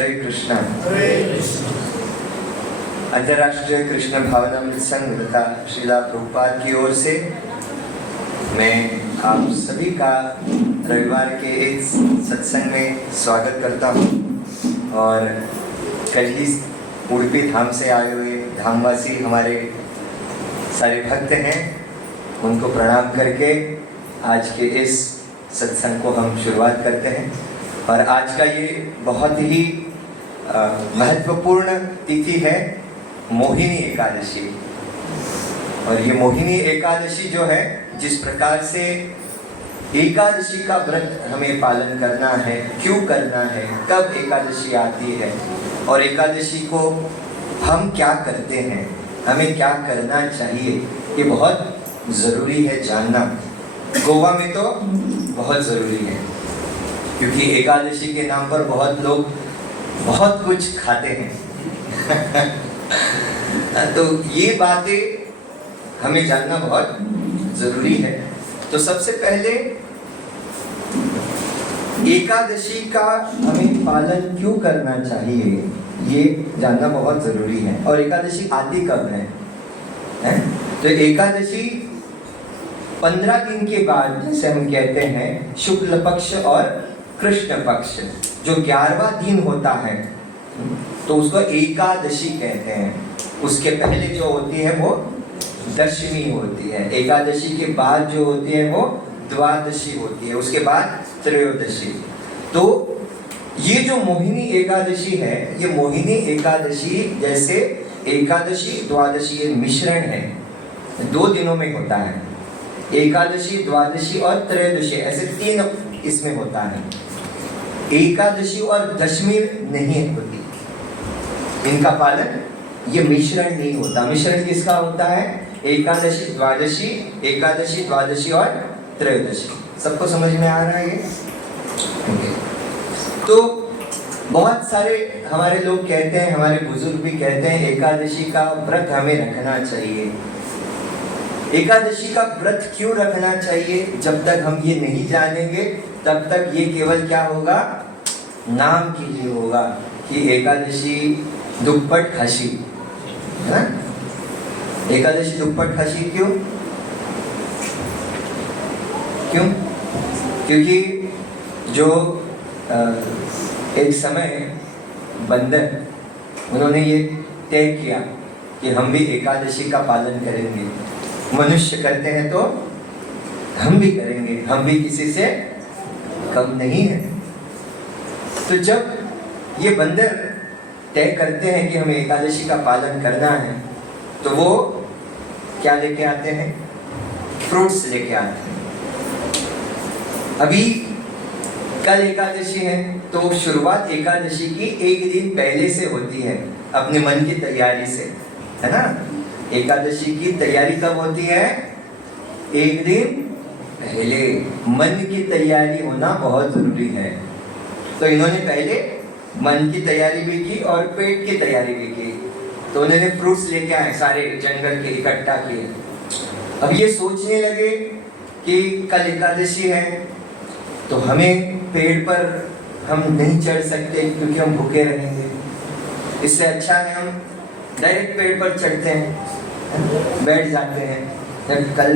हरे कृष्णा। हरे कृष्ण। अंतर्राष्ट्रीय कृष्ण भावनामृत संघ तथा श्रीला प्रभुपाद की ओर से मैं आप सभी का रविवार के इस सत्संग में स्वागत करता हूँ। और कल ही उड़पी धाम से आए हुए धामवासी हमारे सारे भक्त हैं, उनको प्रणाम करके आज के इस सत्संग को हम शुरुआत करते हैं। और आज का ये बहुत ही महत्वपूर्ण तिथि है, मोहिनी एकादशी। और ये मोहिनी एकादशी जो है, जिस प्रकार से एकादशी का व्रत हमें पालन करना है, क्यों करना है, कब एकादशी आती है और एकादशी को हम क्या करते हैं, हमें क्या करना चाहिए, ये बहुत ज़रूरी है जानना। गोवा में तो बहुत ज़रूरी है, क्योंकि एकादशी के नाम पर बहुत लोग बहुत कुछ खाते हैं। तो ये बातें हमें जानना बहुत ज़रूरी है। तो सबसे पहले एकादशी का हमें पालन क्यों करना चाहिए, ये जानना बहुत ज़रूरी है। और एकादशी आती कब है? तो एकादशी 15 दिन के बाद, जैसे हम कहते हैं, शुक्ल पक्ष और कृष्ण पक्ष, जो 11वां दिन होता है, तो उसको एकादशी कहते हैं। उसके पहले जो होती है वो दशमी होती है, एकादशी के बाद जो होती है वो द्वादशी होती है, उसके बाद त्रयोदशी। तो ये जो मोहिनी एकादशी है, ये मोहिनी एकादशी जैसे एकादशी द्वादशी ये मिश्रण है, 2 दिनों में होता है। एकादशी, द्वादशी और त्रयोदशी ऐसे 3 इसमें होता है। एकादशी और दशमी नहीं होती, इनका पालन, ये मिश्रण नहीं होता। मिश्रण किसका होता है? एकादशी द्वादशी, एकादशी द्वादशी और त्रयोदशी। सबको समझ में आ रहा है ये? तो बहुत सारे हमारे लोग कहते हैं, हमारे बुजुर्ग भी कहते हैं, एकादशी का व्रत हमें रखना चाहिए। एकादशी का व्रत क्यों रखना चाहिए? जब तक हम ये नहीं जानेंगे तब तक ये केवल क्या होगा, नाम के लिए होगा कि एकादशी दुप्पट खाशी है ना। एकादशी दुप्पट खाशी क्यों? क्योंकि जो एक समय बंदर, उन्होंने ये तय किया कि हम भी एकादशी का पालन करेंगे। मनुष्य करते हैं तो हम भी करेंगे, हम भी किसी से कम नहीं है। तो जब ये बंदर तय करते हैं कि हमें एकादशी का पालन करना है, तो वो क्या लेके आते हैं? फ्रूट्स लेके आते हैं। अभी कल एकादशी है, तो शुरुआत एकादशी की 1 दिन पहले से होती है, अपने मन की तैयारी से, है ना। एकादशी की तैयारी कब होती है? 1 दिन पहले। मन की तैयारी होना बहुत जरूरी है। तो इन्होंने पहले मन की तैयारी भी की और पेट की तैयारी भी की। तो उन्होंने फ्रूट्स लेके आए, सारे जंगल के इकट्ठा किए। अब ये सोचने लगे कि कल एकादशी है, तो हमें पेड़ पर हम नहीं चढ़ सकते क्योंकि हम भूखे रहेंगे। इससे अच्छा है हम डायरेक्ट पेड़ पर चढ़ते हैं, बैठ जाते हैं, कल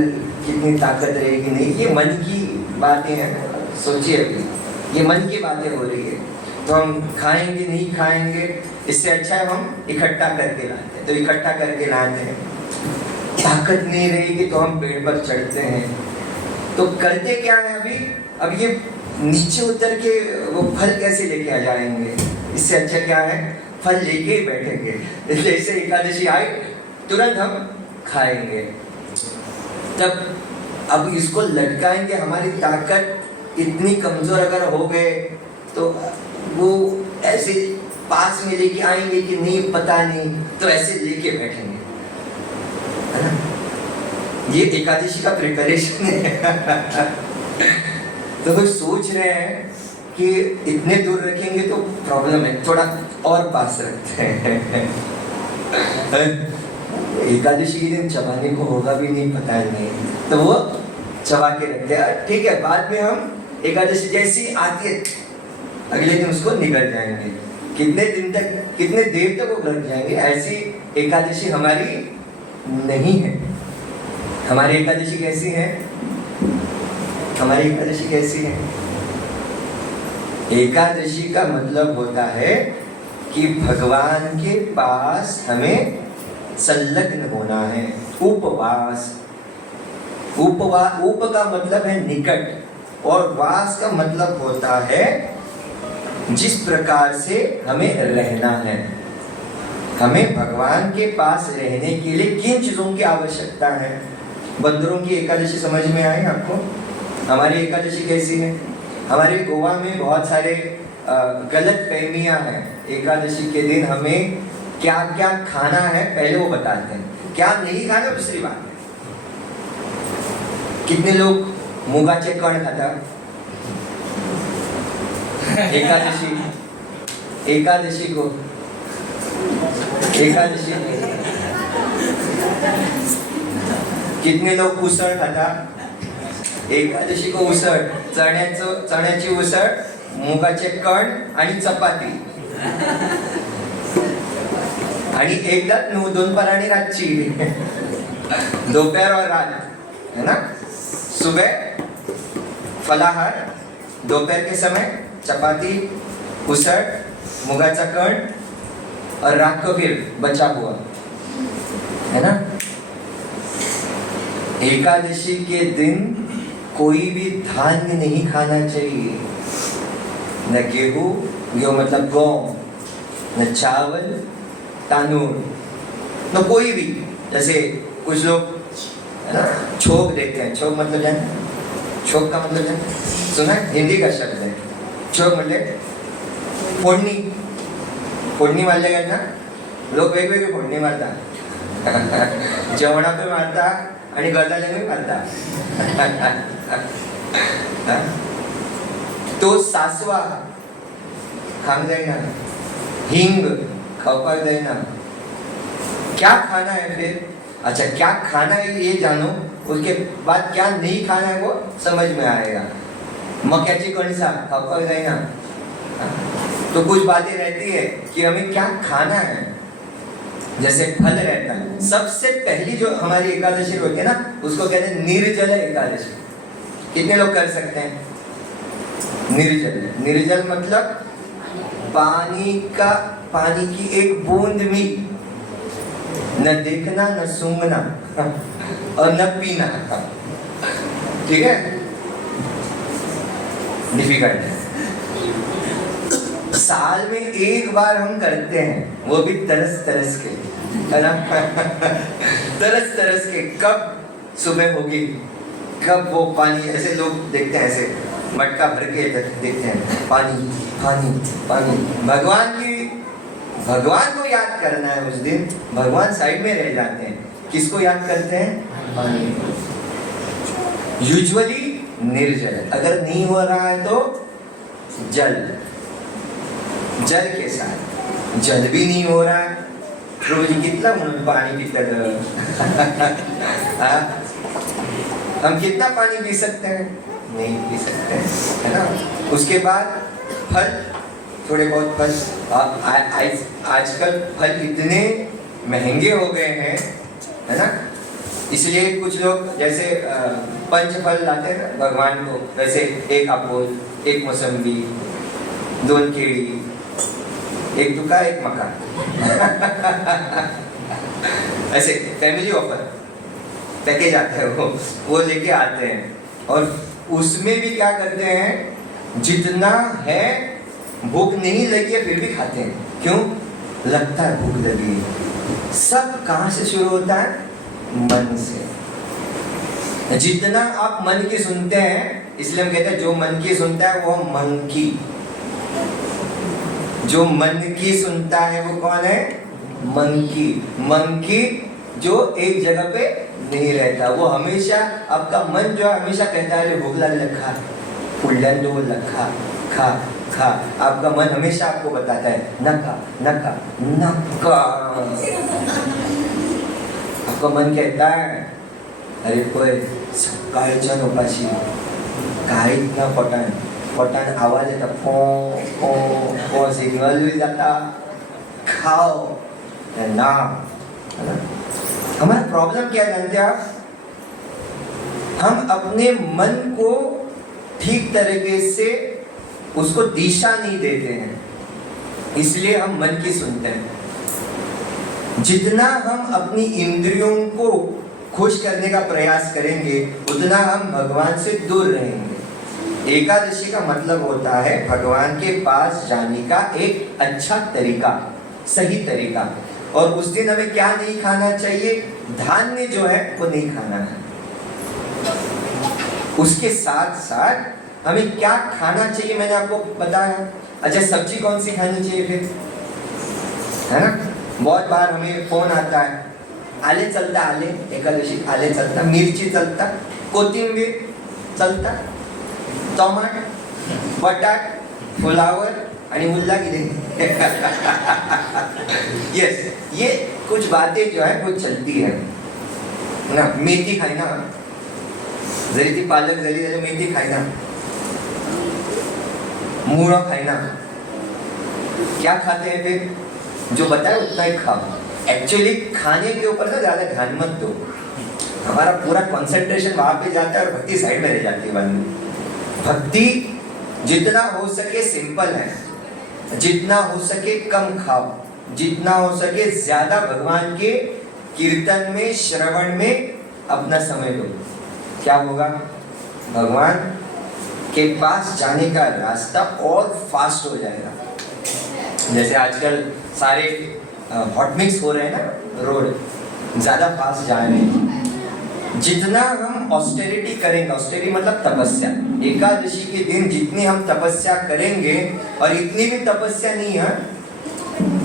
कितनी ताकत रहेगी। नहीं, ये मन की बातें हैं। सोचिए, अभी ये मन की बातें हो रही है, तो हम खाएंगे नहीं खाएंगे, इससे अच्छा है हम इकट्ठा करके लाते हैं। तो इकट्ठा करके लाते हैं, ताकत नहीं रहेगी तो हम पेड़ पर चढ़ते हैं। तो करते क्या है अभी? अब ये नीचे उतर के वो फल कैसे लेके आ जाएंगे? इससे अच्छा क्या है, फल लेके ही बैठेंगे। जैसे एकादशी आए तुरंत हम खाएंगे। तब अब इसको लटकाएंगे, हमारी ताकत इतनी कमजोर अगर हो गए तो वो ऐसे पास में लेके आएंगे कि नहीं पता नहीं, तो ऐसे लेके बैठेंगे, है ना। ये एकादशी का प्रिपरेशन है। तो वो सोच रहे हैं कि इतने दूर रखेंगे तो प्रॉब्लम है, थोड़ा और पास रखते हैं। एकादशी के दिन चबाने को होगा भी नहीं, पता नहीं, तो वो चबा के रखते हैं। ठीक है, बाद में हम एकादशी जैसी आती है अगले दिन उसको निकल जाएंगे। कितने दिन तक, कितने देर तक वो लग जाएंगे। ऐसी एकादशी हमारी नहीं है। हमारी एकादशी कैसी है? हमारी एकादशी कैसी है? एकादशी का मतलब होता है कि भगवान के पास हमें संलग्न होना है। उपवास, उप का मतलब है निकट और वास का मतलब होता है जिस प्रकार से हमें रहना है। हमें भगवान के पास रहने के लिए किन चीजों की आवश्यकता है? बंदरों की एकादशी समझ में आई आपको? हमारी एकादशी कैसी है? हमारे गोवा में बहुत सारे गलत फहमियां हैं। एकादशी के दिन हमें क्या क्या खाना है पहले वो बताते हैं, क्या नहीं खाना दूसरी बात है। कितने लोग मुगाचे कण खाता? एकादशी को कितने लोग उसळ खाता? एकादशी को उसळ, चण्याची उसळ, मुगाचे कण आणि चपाती आणि एकदा 2 पराणी रातची, दोपहर और रात, है ना? सुबह फलाहार, दोपहर के समय चपाती, उसळ, मुगाचा कण और रात को फिर बचा हुआ, है ना? एकादशी के दिन कोई भी धान्य नहीं खाना चाहिए। न गेहूं, गेहूं मतलब गौं, न चावल, तांदूळ, न कोई भी। जैसे कुछ लोग है ना छोक देते हैं। छोक मतलब जाने? छोक का मतलब जाने? सुना है? हिंदी का शब्द है छोक। मतलब फोडणी, फोडणी मारल्याकडनं लोक वेगवेगळी फोडणी मारतात। जेवणात मारता आणि गजाल्याने मारता। तो सासवा खांग जाएगा, हींग खपा जाएगा। क्या खाना है फिर? अच्छा, क्या खाना है ये जानो, उसके बाद क्या नहीं खाना है वो समझ में आएगा। मक्याची कणसा खपा जाएगा। तो कुछ बातें रहती है कि हमें क्या खाना है। जैसे फल रहता है। सबसे पहली जो हमारी एकादशी होती है ना, उसको कहते हैं निर्जल एकादशी। कितने लोग कर सकते हैं? निर्जल, निर्जल मतलब पानी की एक बूंद भी न देखना, न सूंघना और न पीना। ठीक है? डिफिकल्ट है। साल में एक बार हम करते हैं, वो भी तरस के, है ना? तरस के। कब सुबह होगी, कब वो पानी, ऐसे लोग देखते हैं, ऐसे मटका भर के देखते हैं, पानी पानी पानी। भगवान को याद करना है उस दिन। भगवान साइड में रह जाते हैं। किसको याद करते हैं? पानी। यूजुअली निर्जल। अगर नहीं हो रहा है तो जल के साथ। जल भी नहीं हो रहा है, प्रभु जी कितना पानी पीते हम कितना पानी पी सकते हैं? नहीं पी सकते, है ना? उसके बाद फल, थोड़े बहुत फल। आजकल फल इतने महंगे हो गए हैं, है ना? इसलिए कुछ लोग जैसे पंच फल लाते हैं ना भगवान को, वैसे 1 अपोल, 1 मौसम्बी, 2 केळी, 1 तुका, 1 मका। ऐसे फैमिली ऑफर पैकेज आता है, वो लेके आते हैं। और उसमें भी क्या करते हैं, जितना है, भूख नहीं लगी है फिर भी खाते हैं। क्यों? लगता है भूख लगी है। सब कहां से शुरू होता है? मन से। जितना आप मन की सुनते हैं, इसलिए हम कहते हैं जो मन की सुनता है वो मन की। जो मन की सुनता है वो कौन है? मन की जो एक जगह पे नहीं रहता। वो हमेशा, आपका मन जो है हमेशा कहता है भूख लगी, खा, फुल्लन दो, खा खा खा। आपका मन हमेशा आपको बताता है नका नका नका। आपका मन कहता है अरे कोई सकाळच्या नोपाशी काय इतना पटान, बटन आवाज येता पो सिग्नल भी जाता, खाओ ना। हमारा प्रॉब्लम क्या जानते हैं आप? हम अपने मन को ठीक तरीके से उसको दिशा नहीं देते हैं, इसलिए हम मन की सुनते हैं। जितना हम अपनी इंद्रियों को खुश करने का प्रयास करेंगे उतना हम भगवान से दूर रहेंगे। एकादशी का मतलब होता है भगवान के पास जाने का एक अच्छा तरीका, सही तरीका। और उस दिन हमें क्या नहीं खाना चाहिए? धान्य जो है वो नहीं खाना है। उसके साथ साथ हमें क्या खाना चाहिए मैंने आपको बताया। अच्छा, सब्जी कौन सी खानी चाहिए फिर, है ना? बहुत बार हमें फोन आता है, आले चलता, आले एकादशी आले चलता, मिरची चलता, कोथिंबीर चलता, टमाट, बटाट, फ्लावर आणि उल्ला गिरे। यस, ये कुछ बातें जो है वो चलती है ना। मेथी खाई ना, जरी ती पालक जरी तरी मेथी खाई ना, मूड़ा खाई ना। क्या खाते हैं फिर? जो बताए उतना ही खाओ। एक्चुअली खाने के ऊपर ना ज्यादा ध्यान मत दो, हमारा पूरा कंसंट्रेशन वहां पे जाता है और भक्ति साइड में रह जाती है। भक्ति जितना हो सके सिंपल है, जितना हो सके कम खाओ, जितना हो सके ज्यादा भगवान के कीर्तन में, श्रवण में अपना समय दो। क्या होगा? भगवान के पास जाने का रास्ता और फास्ट हो जाएगा। जैसे आजकल सारे हॉट मिक्स हो रहे हैं ना, रोड ज्यादा फास्ट जा रहे हैं। जितना हम ऑस्टेरिटी करेंगे, ऑस्टेरिटी मतलब तपस्या, एकादशी के दिन जितनी हम तपस्या करेंगे, और इतनी भी तपस्या नहीं है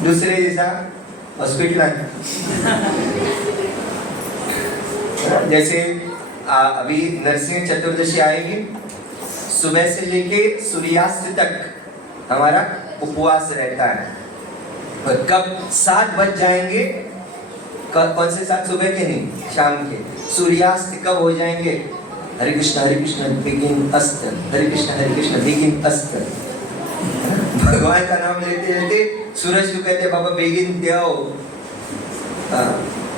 दूसरे जैसा हॉस्पिटल। जैसे अभी नरसिंह चतुर्दशी आएगी, सुबह से लेके सूर्यास्त तक हमारा उपवास रहता है। और कब 7 बज जाएंगे, कौन से 7? सुबह के नहीं, शाम के। सूर्यास्त कब हो जाएंगे? हरे कृष्ण बिगिन अस्त, हरे कृष्ण बिगिन अस्त। भगवान का नाम लेते लेते सूरज को कहते बाबा बेगिन देओ।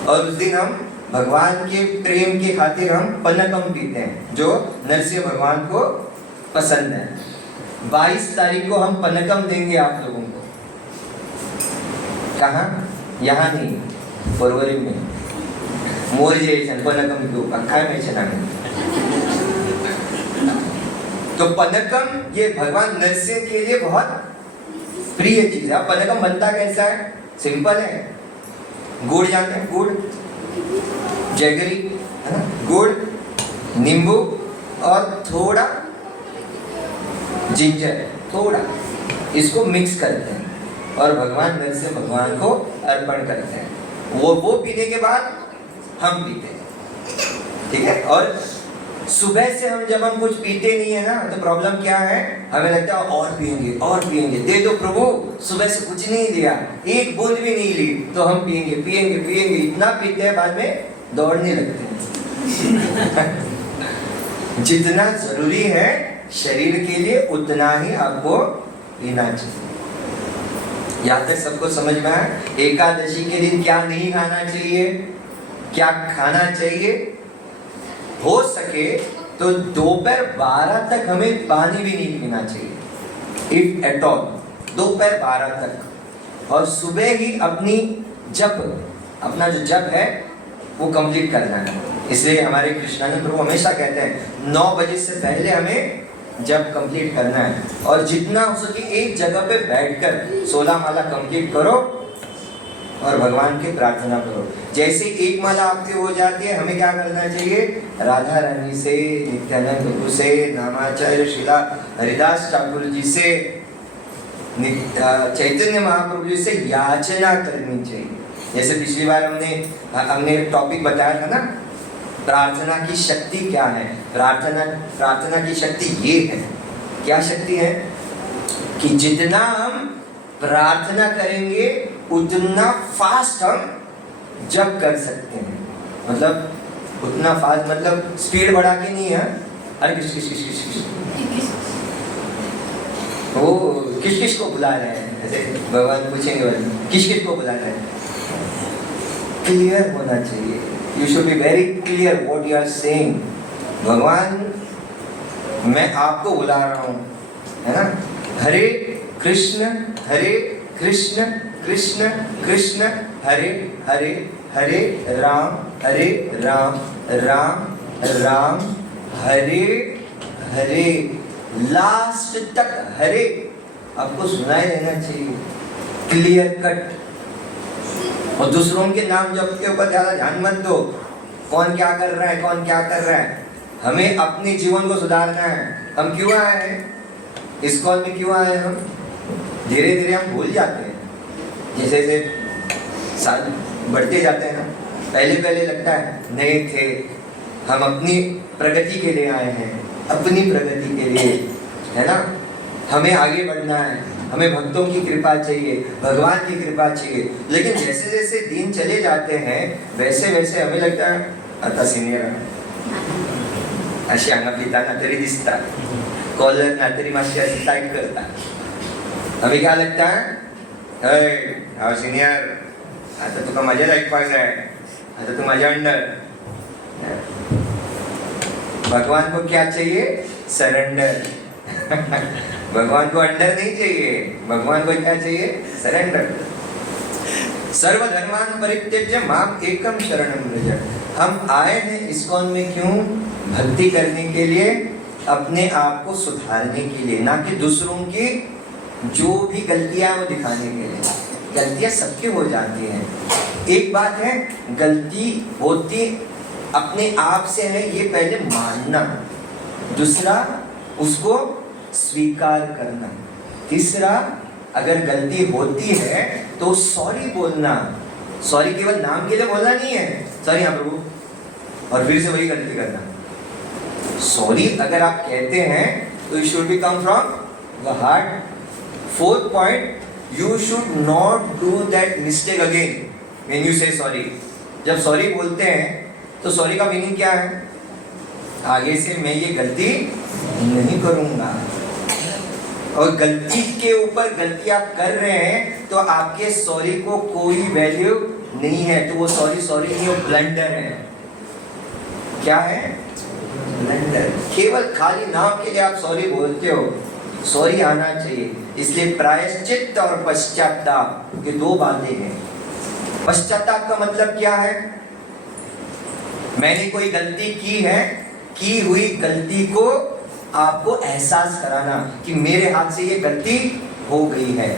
और उस दिन हम भगवान के प्रेम के खातिर हम पनकम पीते हैं, जो नरसिंह भगवान को पसंद है। 22 तारीख को हम पनकम देंगे आप लोगों को। कहाँ? यहाँ नहीं, फरवरी में मोर जयसन पनकम घेऊ का काय मेंशन आहे। तो पनकम ये भगवान नरसिंह के लिए बहुत प्रिय चीज है। पनकम बनता कैसा है? सिंपल है, गुड़ जानते हैं? गुड़, जैगरी, है ना? गुड़, नींबू और थोड़ा जिंजर, थोड़ा इसको मिक्स करते हैं और भगवान नरसिंह भगवान को अर्पण करते हैं। वो पीने के बाद हम पीते हैं, ठीक है? और सुबह से जब हम कुछ पीते नहीं है ना, तो प्रॉब्लम क्या है? हमें लगता है और पिएंगे। दे दो प्रभु, सुबह से कुछ नहीं दिया, एक बूंद भी नहीं ली, तो हम पिएंगे। इतना पीते हैं, बाद में दौड़ने लगते हैं। जितना जरूरी है शरीर के लिए उतना ही आपको पीना चाहिए। यहाँ तक सबको समझ में आया? एकादशी के दिन क्या नहीं खाना चाहिए, क्या खाना चाहिए? हो सके तो दोपहर 12 तक हमें पानी भी नहीं पीना चाहिए, इफ एट ऑल, दोपहर 12 तक। और सुबह ही अपना जो जप है वो कंप्लीट करना है। इसलिए हमारे कृष्णानंद प्रभु हमेशा कहते हैं 9 बजे से पहले हमें जप कंप्लीट करना है। और जितना हो सके एक जगह पे बैठकर 16 माला कंप्लीट करो और भगवान की प्रार्थना करो। जैसे एक माला आपकी हो जाती है, हमें क्या करना चाहिए? राधा रानी से, नित्यानंद प्रभु से, नामाचार्य श्रीला हरिदास ठाकुर जी से, चैतन्य महाप्रभु जी से याचना करनी चाहिए। जैसे पिछली बार हमने टॉपिक बताया था ना, प्रार्थना की शक्ति क्या है? प्रार्थना की शक्ति ये है। क्या शक्ति है? कि जितना हम प्रार्थना करेंगे उतना फास्ट हम जप कर सकते हैं। मतलब उतना फास्ट मतलब स्पीड बढ़ा के नहीं है, अरे किस किस को बुला रहे हैं? ऐसे भगवान पूछेंगे किस किस को बुला रहे हैं? क्लियर होना चाहिए। You should be very clear what you are saying. भगवान मैं आपको बुला रहा हूँ, है ना? हरे कृष्ण कृष्ण कृष्ण हरे हरे, हरे राम राम राम हरे हरे, लास्ट तक हरे आपको सुनाई देना चाहिए, क्लियर कट। और दूसरों के नाम जप के ऊपर ज्यादा ध्यान मत दो, कौन क्या कर रहा है, कौन क्या कर रहा है। हमें अपने जीवन को सुधारना है। हम क्यों आए हैं इस कॉल में, क्यों आए हम? धीरे धीरे हम भूल जाते हैं, जैसे जैसे साल बढ़ते जाते हैं ना, पहले लगता है नए थे, हम अपनी प्रगति के लिए आए हैं, अपनी प्रगति के लिए, है ना? हमें आगे बढ़ना है, हमें भक्तों की कृपा चाहिए, भगवान की कृपा चाहिए। लेकिन जैसे जैसे दिन चले जाते हैं वैसे वैसे हमें लगता है आता सीनियर अशी हांगा पिताना तरी दिसता, कॉलर ना तरी मातशी अशी टाईट करता। हमें क्या लगता है, हाँ सीनियर, आता तुका मजाच ऐकपाक जाय, आता तू माझ्या अंडर। भगवान को क्या चाहिए? सरेंडर। भगवान को अंडर नहीं चाहिए, भगवान को क्या चाहिए? सरेंडर। सर्वधर्मान् परित्यज्य माम एकम शरणं व्रज। हम आए हैं इस्कॉन में क्यों? भक्ति करने के लिए, अपने आप को सुधारने के लिए, ना कि दूसरों की जो भी गलतियां वो दिखाने के लिए। गलतियां सबकी हो जाती हैं। एक बात है, गलती होती अपने आप से है ये पहले मानना, दूसरा उसको स्वीकार करना, तीसरा अगर गलती होती है तो सॉरी बोलना। सॉरी केवल नाम के लिए बोलना नहीं है, सॉरी हाँ प्रभु, और फिर से वही गलती करना। सॉरी अगर आप कहते हैं तो you should B come from the heart. Fourth point, you should not do that mistake again when you से सॉरी। जब सॉरी बोलते हैं तो सॉरी का मीनिंग क्या है? आगे से मैं ये गलती नहीं करूंगा। और गलती के ऊपर गलती आप कर रहे हैं तो आपके सॉरी को कोई वैल्यू नहीं है, तो वो सॉरी सॉरी नहीं, वो ब्लंडर है। क्या है? ब्लंडर। केवल खाली नाम के लिए आप सॉरी बोलते हो, सॉरी आना चाहिए। इसलिए प्रायश्चित और पश्चाताप ये दो बातें हैं। पश्चाताप का मतलब क्या है? मैंने कोई गलती की है, की हुई गलती को आपको एहसास कराना कि मेरे हाथ से ये गलती हो गई है,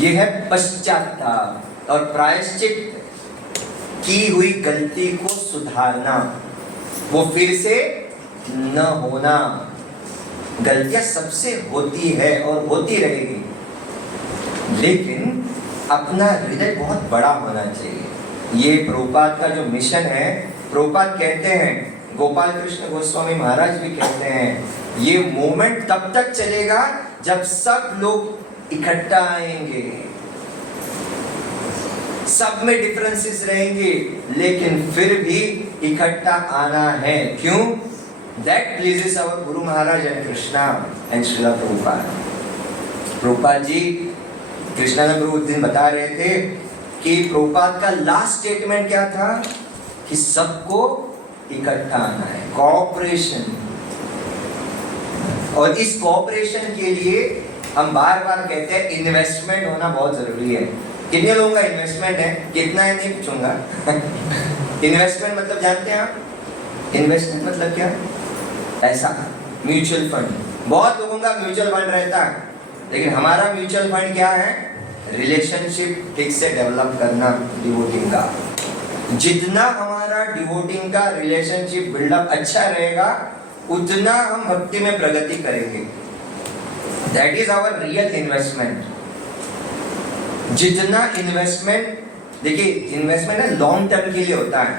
ये है पश्चाताप। और प्रायश्चित, की हुई गलती को सुधारना, वो फिर से न होना। गलतियां सबसे होती है और होती रहेगी, लेकिन अपना हृदय बहुत बड़ा होना चाहिए। ये प्रभुपाद का जो मिशन है, प्रभुपाद कहते हैं, गोपाल कृष्ण गोस्वामी महाराज भी कहते हैं, ये मूवमेंट तब तक चलेगा जब सब लोग इकट्ठा आएंगे। सब में डिफरेंसेस रहेंगे लेकिन फिर भी इकट्ठा आना है। क्यों? That pleases our Guru Maharaj and Krishna and Srila Prabhupada. Prabhupada ji Krishnanand प्रभु उस दिन बता रहे थे कि प्रभुपाद का लास्ट स्टेटमेंट क्या था कि सबको इकट्ठा आना है, कोऑपरेशन। और इस कोऑपरेशन के लिए हम बार बार कहते हैं इन्वेस्टमेंट होना बहुत जरूरी है। कितने लोगों का इन्वेस्टमेंट है? कितना है नहीं पूछूंगा। इन्वेस्टमेंट मतलब जानते हैं आप? इन्वेस्टमेंट मतलब क्या? पैसा, म्यूचुअल फंड। बहुत लोगों का म्यूचुअल फंड रहता है, लेकिन हमारा म्यूचुअल फंड क्या है? रिलेशनशिप ठीक से डेवलप करना डिवोटिंग का। जितना हमारा डिवोटिंग का रिलेशनशिप बिल्डअप अच्छा रहेगा उतना हम भक्ति में प्रगति करेंगे। That is our real investment. जितना इन्वेस्टमेंट, देखिए इन्वेस्टमेंट है लॉन्ग टर्म के लिए होता है,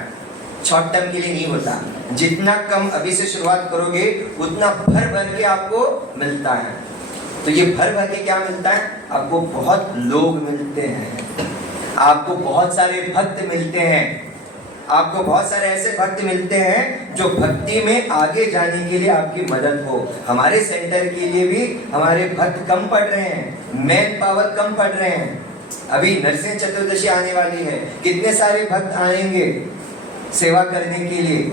शॉर्ट टर्म के लिए नहीं होता। जितना कम अभी से शुरुआत करोगे उतना भर भर के आपको मिलता है। तो ये भर भर के क्या मिलता है? आपको बहुत लोग मिलते हैं, आपको बहुत सारे भक्त मिलते हैं, आपको बहुत सारे ऐसे भक्त मिलते हैं जो भक्ति में आगे जाने के लिए आपकी मदद हो। हमारे सेंटर के लिए भी हमारे भक्त कम पड़ रहे हैं, मैन पावर कम पड़ रहे हैं। अभी नरसिंह चतुर्दशी आने वाली है, कितने सारे भक्त आएंगे सेवा करने के लिए,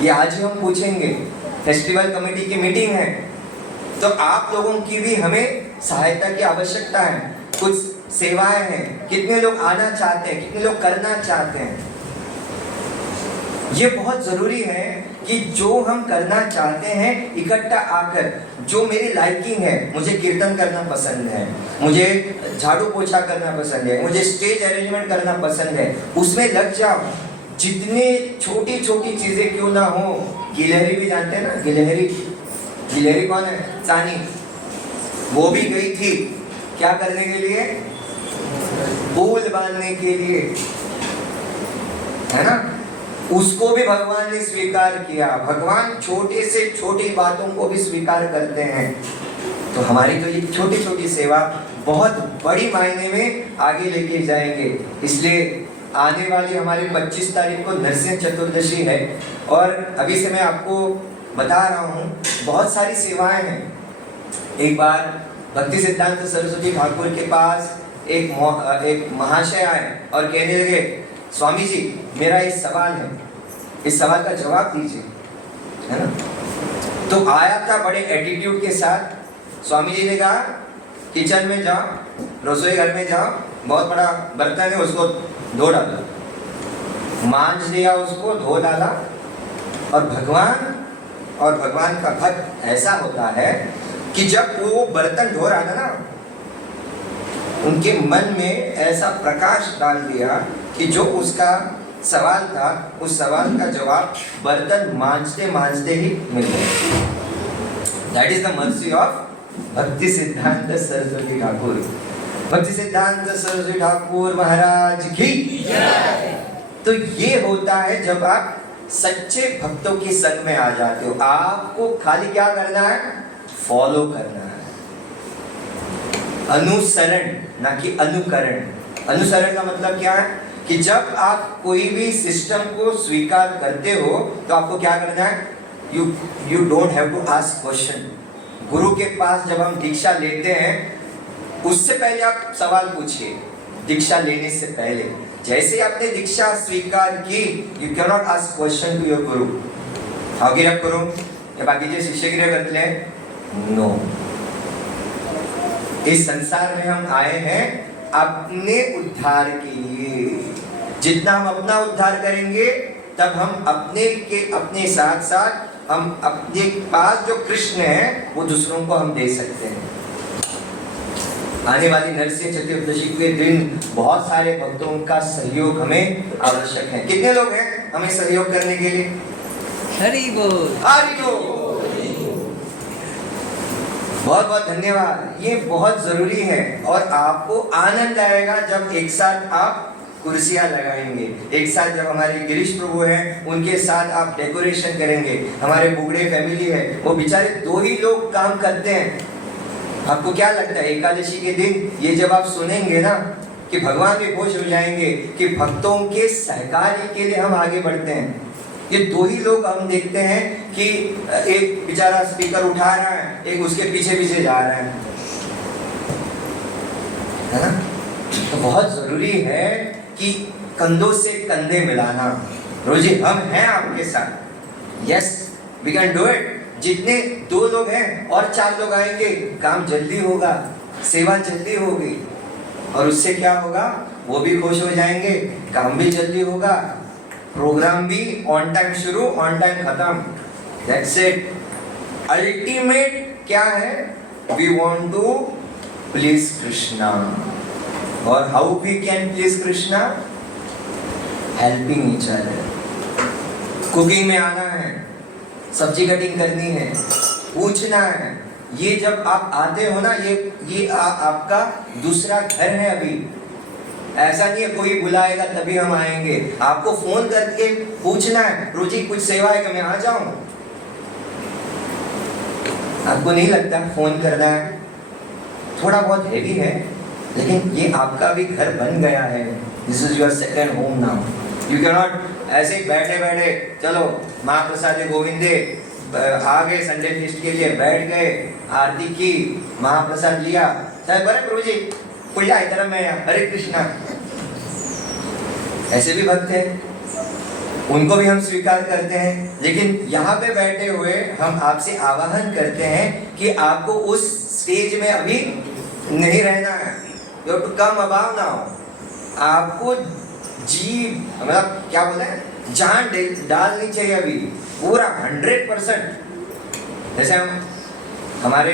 ये आज ही हम पूछेंगे। फेस्टिवल कमेटी की मीटिंग है, तो आप लोगों की भी हमें सहायता की आवश्यकता है। कुछ सेवाएं हैं, कितने लोग आना चाहते हैं, कितने लोग करना चाहते हैं। ये बहुत जरूरी है कि जो हम करना चाहते हैं इकट्ठा आकर, जो मेरी लाइकिंग है, मुझे कीर्तन करना पसंद है, मुझे झाड़ू पोछा करना पसंद है, मुझे स्टेज अरेंजमेंट करना पसंद है, उसमें लग जाओ। जितनी छोटी छोटी चीजें क्यों ना हो। गिलहरी भी जानते हैं ना, गिलहरी, गिलहरी कौन है? सानी। वो भी गई थी क्या करने के लिए? फूल बांधने के लिए, है ना। उसको भी भगवान ने स्वीकार किया। भगवान छोटे से छोटी बातों को भी स्वीकार करते हैं। तो हमारी तो ये छोटी छोटी सेवा बहुत बड़ी मायने में आगे लेके जाएंगे। इसलिए आने वाली हमारी 25 तारीख को नरसिंह चतुर्दशी है, और अभी से मैं आपको बता रहा हूँ बहुत सारी सेवाएं हैं। एक बार भक्ति सिद्धांत सरस्वती ठाकुर के पास एक महाशय आए और कहने लगे, स्वामी जी मेरा एक सवाल है, इस सवाल का जवाब दीजिए, है ना। तो आया था बड़े एटीट्यूड के साथ। स्वामी जी ने कहा किचन में जाओ, रसोई घर में जाओ, बहुत बड़ा बर्तन है उसको धो डालो। मांज दिया उसको, धो डाला। और भगवान का भक्त ऐसा होता है कि जब वो बर्तन धो रहा था ना, उनके मन में ऐसा प्रकाश डाल दिया कि जो उसका सवाल था, उस सवाल का जवाब बर्तन मांजते मांजते ही मिल गया। That is the mercy of भक्ति सिद्धांत सरस्वती ठाकुर। भक्ति सिद्धांत सरस्वती ठाकुर महाराज की जय। तो ये होता है जब आप सच्चे भक्तों की संग में आ जाते हो। आपको खाली क्या करना है? फॉलो करना है, अनुसरण, ना कि अनुकरण। अनुसरण का मतलब क्या है कि जब आप कोई भी सिस्टम को स्वीकार करते हो तो आपको क्या करना है? You don't have to ask question. गुरु के पास जब हम दीक्षा लेते हैं उससे पहले आप सवाल पूछिए। दीक्षा लेने से पहले जैसे आपने दीक्षा स्वीकार की, you can not ask question to your guru, how गिरप करो या बाकी जो शिष्य गिरह करते हैं, नो। इस संसार में हम आए हैं अपने उद्धार के लिए। जितना हम अपना उद्धार करेंगे तब हम अपने साथ साथ हम अपने पास जो कृष्ण है वो दूसरों को हम दे सकते हैं। आने वाली नरसिंह चतुर्दशी के दिन बहुत सारे भक्तों का सहयोग हमें आवश्यक है। कितने लोग हैं हमें सहयोग करने के लिए? हरि बोल, हरि बोल। बहुत बहुत धन्यवाद। ये बहुत जरूरी है और आपको आनंद आएगा जब एक साथ आप कुर्सियां लगाएंगे, एक साथ जब हमारे गिरीश प्रभु हैं उनके साथ आप डेकोरेशन करेंगे। हमारे बुगड़े फैमिली है, वो बेचारे 2 ही लोग काम करते हैं। आपको क्या लगता है एकादशी के दिन ये जब आप सुनेंगे ना कि भगवान भी खुश हो जाएंगे कि भक्तों के सहकार्य के लिए हम आगे बढ़ते हैं। ये 2 ही लोग हम देखते हैं कि एक बेचारा स्पीकर उठा रहा है, एक उसके पीछे पीछे जा रहा है ना। तो बहुत जरूरी है कि कंधों से कंधे मिलाना। रोजी हम हैं आपके साथ, yes we can do it. जितने 2 लोग हैं और 4 लोग आएंगे, काम जल्दी होगा, सेवा जल्दी होगी, और उससे क्या होगा? वो भी खुश हो जाएंगे, काम भी जल्दी होगा, प्रोग्राम भी ऑन टाइम शुरू, ऑन टाइम खत्म। That's it. अल्टीमेट क्या है? We want to please Krishna. और how we can please Krishna? Helping each other. Cooking में आना है, सब्जी कटिंग करनी है, पूछना है। ये जब आप आते हो ना, ये आपका दूसरा घर है। अभी ऐसा नहीं है कोई बुलाएगा तभी हम आएंगे। आपको फोन करके पूछना है, रोजी कुछ सेवा है कि मैं आ जाऊं? आपको नहीं लगता फोन करना है थोड़ा बहुत हैवी है, लेकिन ये आपका भी घर बन गया है। This is your second home now. You can not ऐसे ही बैठे बैठे चलो महाप्रसाद गोविंदे आ गए, संडे फीस्ट के लिए बैठ गए, आरती की, महाप्रसाद लिया, चल बड़े प्रभु जी पुल्या इधर में हरे कृष्णा। ऐसे भी भक्त हैं, उनको भी हम स्वीकार करते हैं, लेकिन यहाँ पे बैठे हुए हम आपसे आवाहन करते हैं कि आपको उस स्टेज में अभी नहीं रहना है, जो टू कम अबाउट नाउ। आपको जी मतलब क्या बोले, जान डालनी चाहिए अभी पूरा 100%। जैसे हम हमारे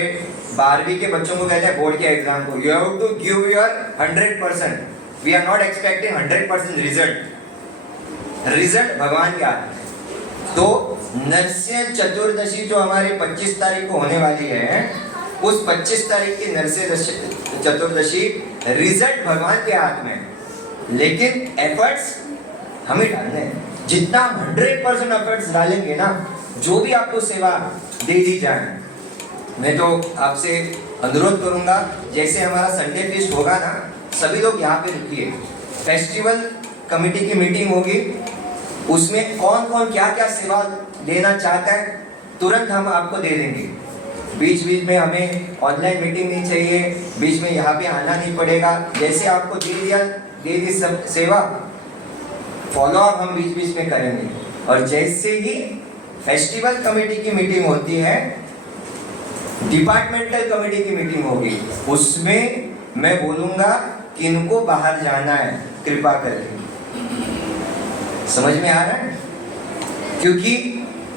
12वीं के बच्चों को कहते हैं बोर्ड के एग्जाम को, you have to give your 100%। We are not expecting 100% result भगवान के हाथ में। तो नरसिंह चतुर्दशी जो हमारी 25 तारीख को होने वाली है, उस 25 तारीख की नरसिंह चतुर्दशी रिजल्ट भगवान के हाथ में, लेकिन एफर्ट्स हमें डालने हैं। जितना हम 100% एफर्ट्स डालेंगे ना, जो भी आपको सेवा दे दी जाए, मैं तो आपसे अनुरोध करूंगा, जैसे हमारा संडे फीस्ट होगा ना, सभी लोग यहाँ पे रुकिए, फेस्टिवल कमेटी की मीटिंग होगी, उसमें कौन कौन क्या क्या सेवा लेना चाहता है तुरंत हम आपको दे देंगे। बीच बीच में हमें ऑनलाइन मीटिंग नहीं चाहिए, बीच में यहाँ पे आना नहीं पड़ेगा। जैसे आपको दे दी सब सेवा, फॉलो अप हम बीच बीच में करेंगे। और जैसे ही फेस्टिवल कमेटी की मीटिंग होती है, डिपार्टमेंटल कमेटी की मीटिंग होगी, उसमें मैं बोलूंगा कि इनको बाहर जाना है कृपा करके। समझ में आ रहा है? क्योंकि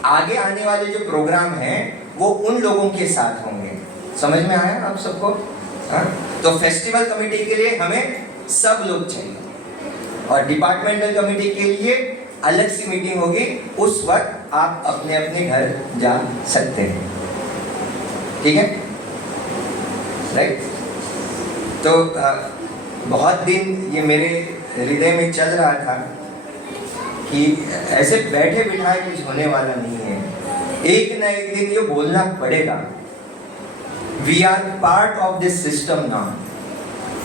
आगे आने वाले जो प्रोग्राम हैं वो उन लोगों के साथ होंगे। समझ में आया आप सबको? हाँ? तो फेस्टिवल कमेटी के लिए हमें सब लोग चाहिए, और डिपार्टमेंटल कमेटी के लिए अलग सी मीटिंग होगी, उस वक्त आप अपने अपने घर जा सकते हैं। ठीक है, राइट? तो बहुत दिन ये मेरे हृदय में चल रहा था कि ऐसे बैठे बिठाए कुछ होने वाला नहीं है, एक ना एक दिन ये बोलना पड़ेगा। We are part of this system now.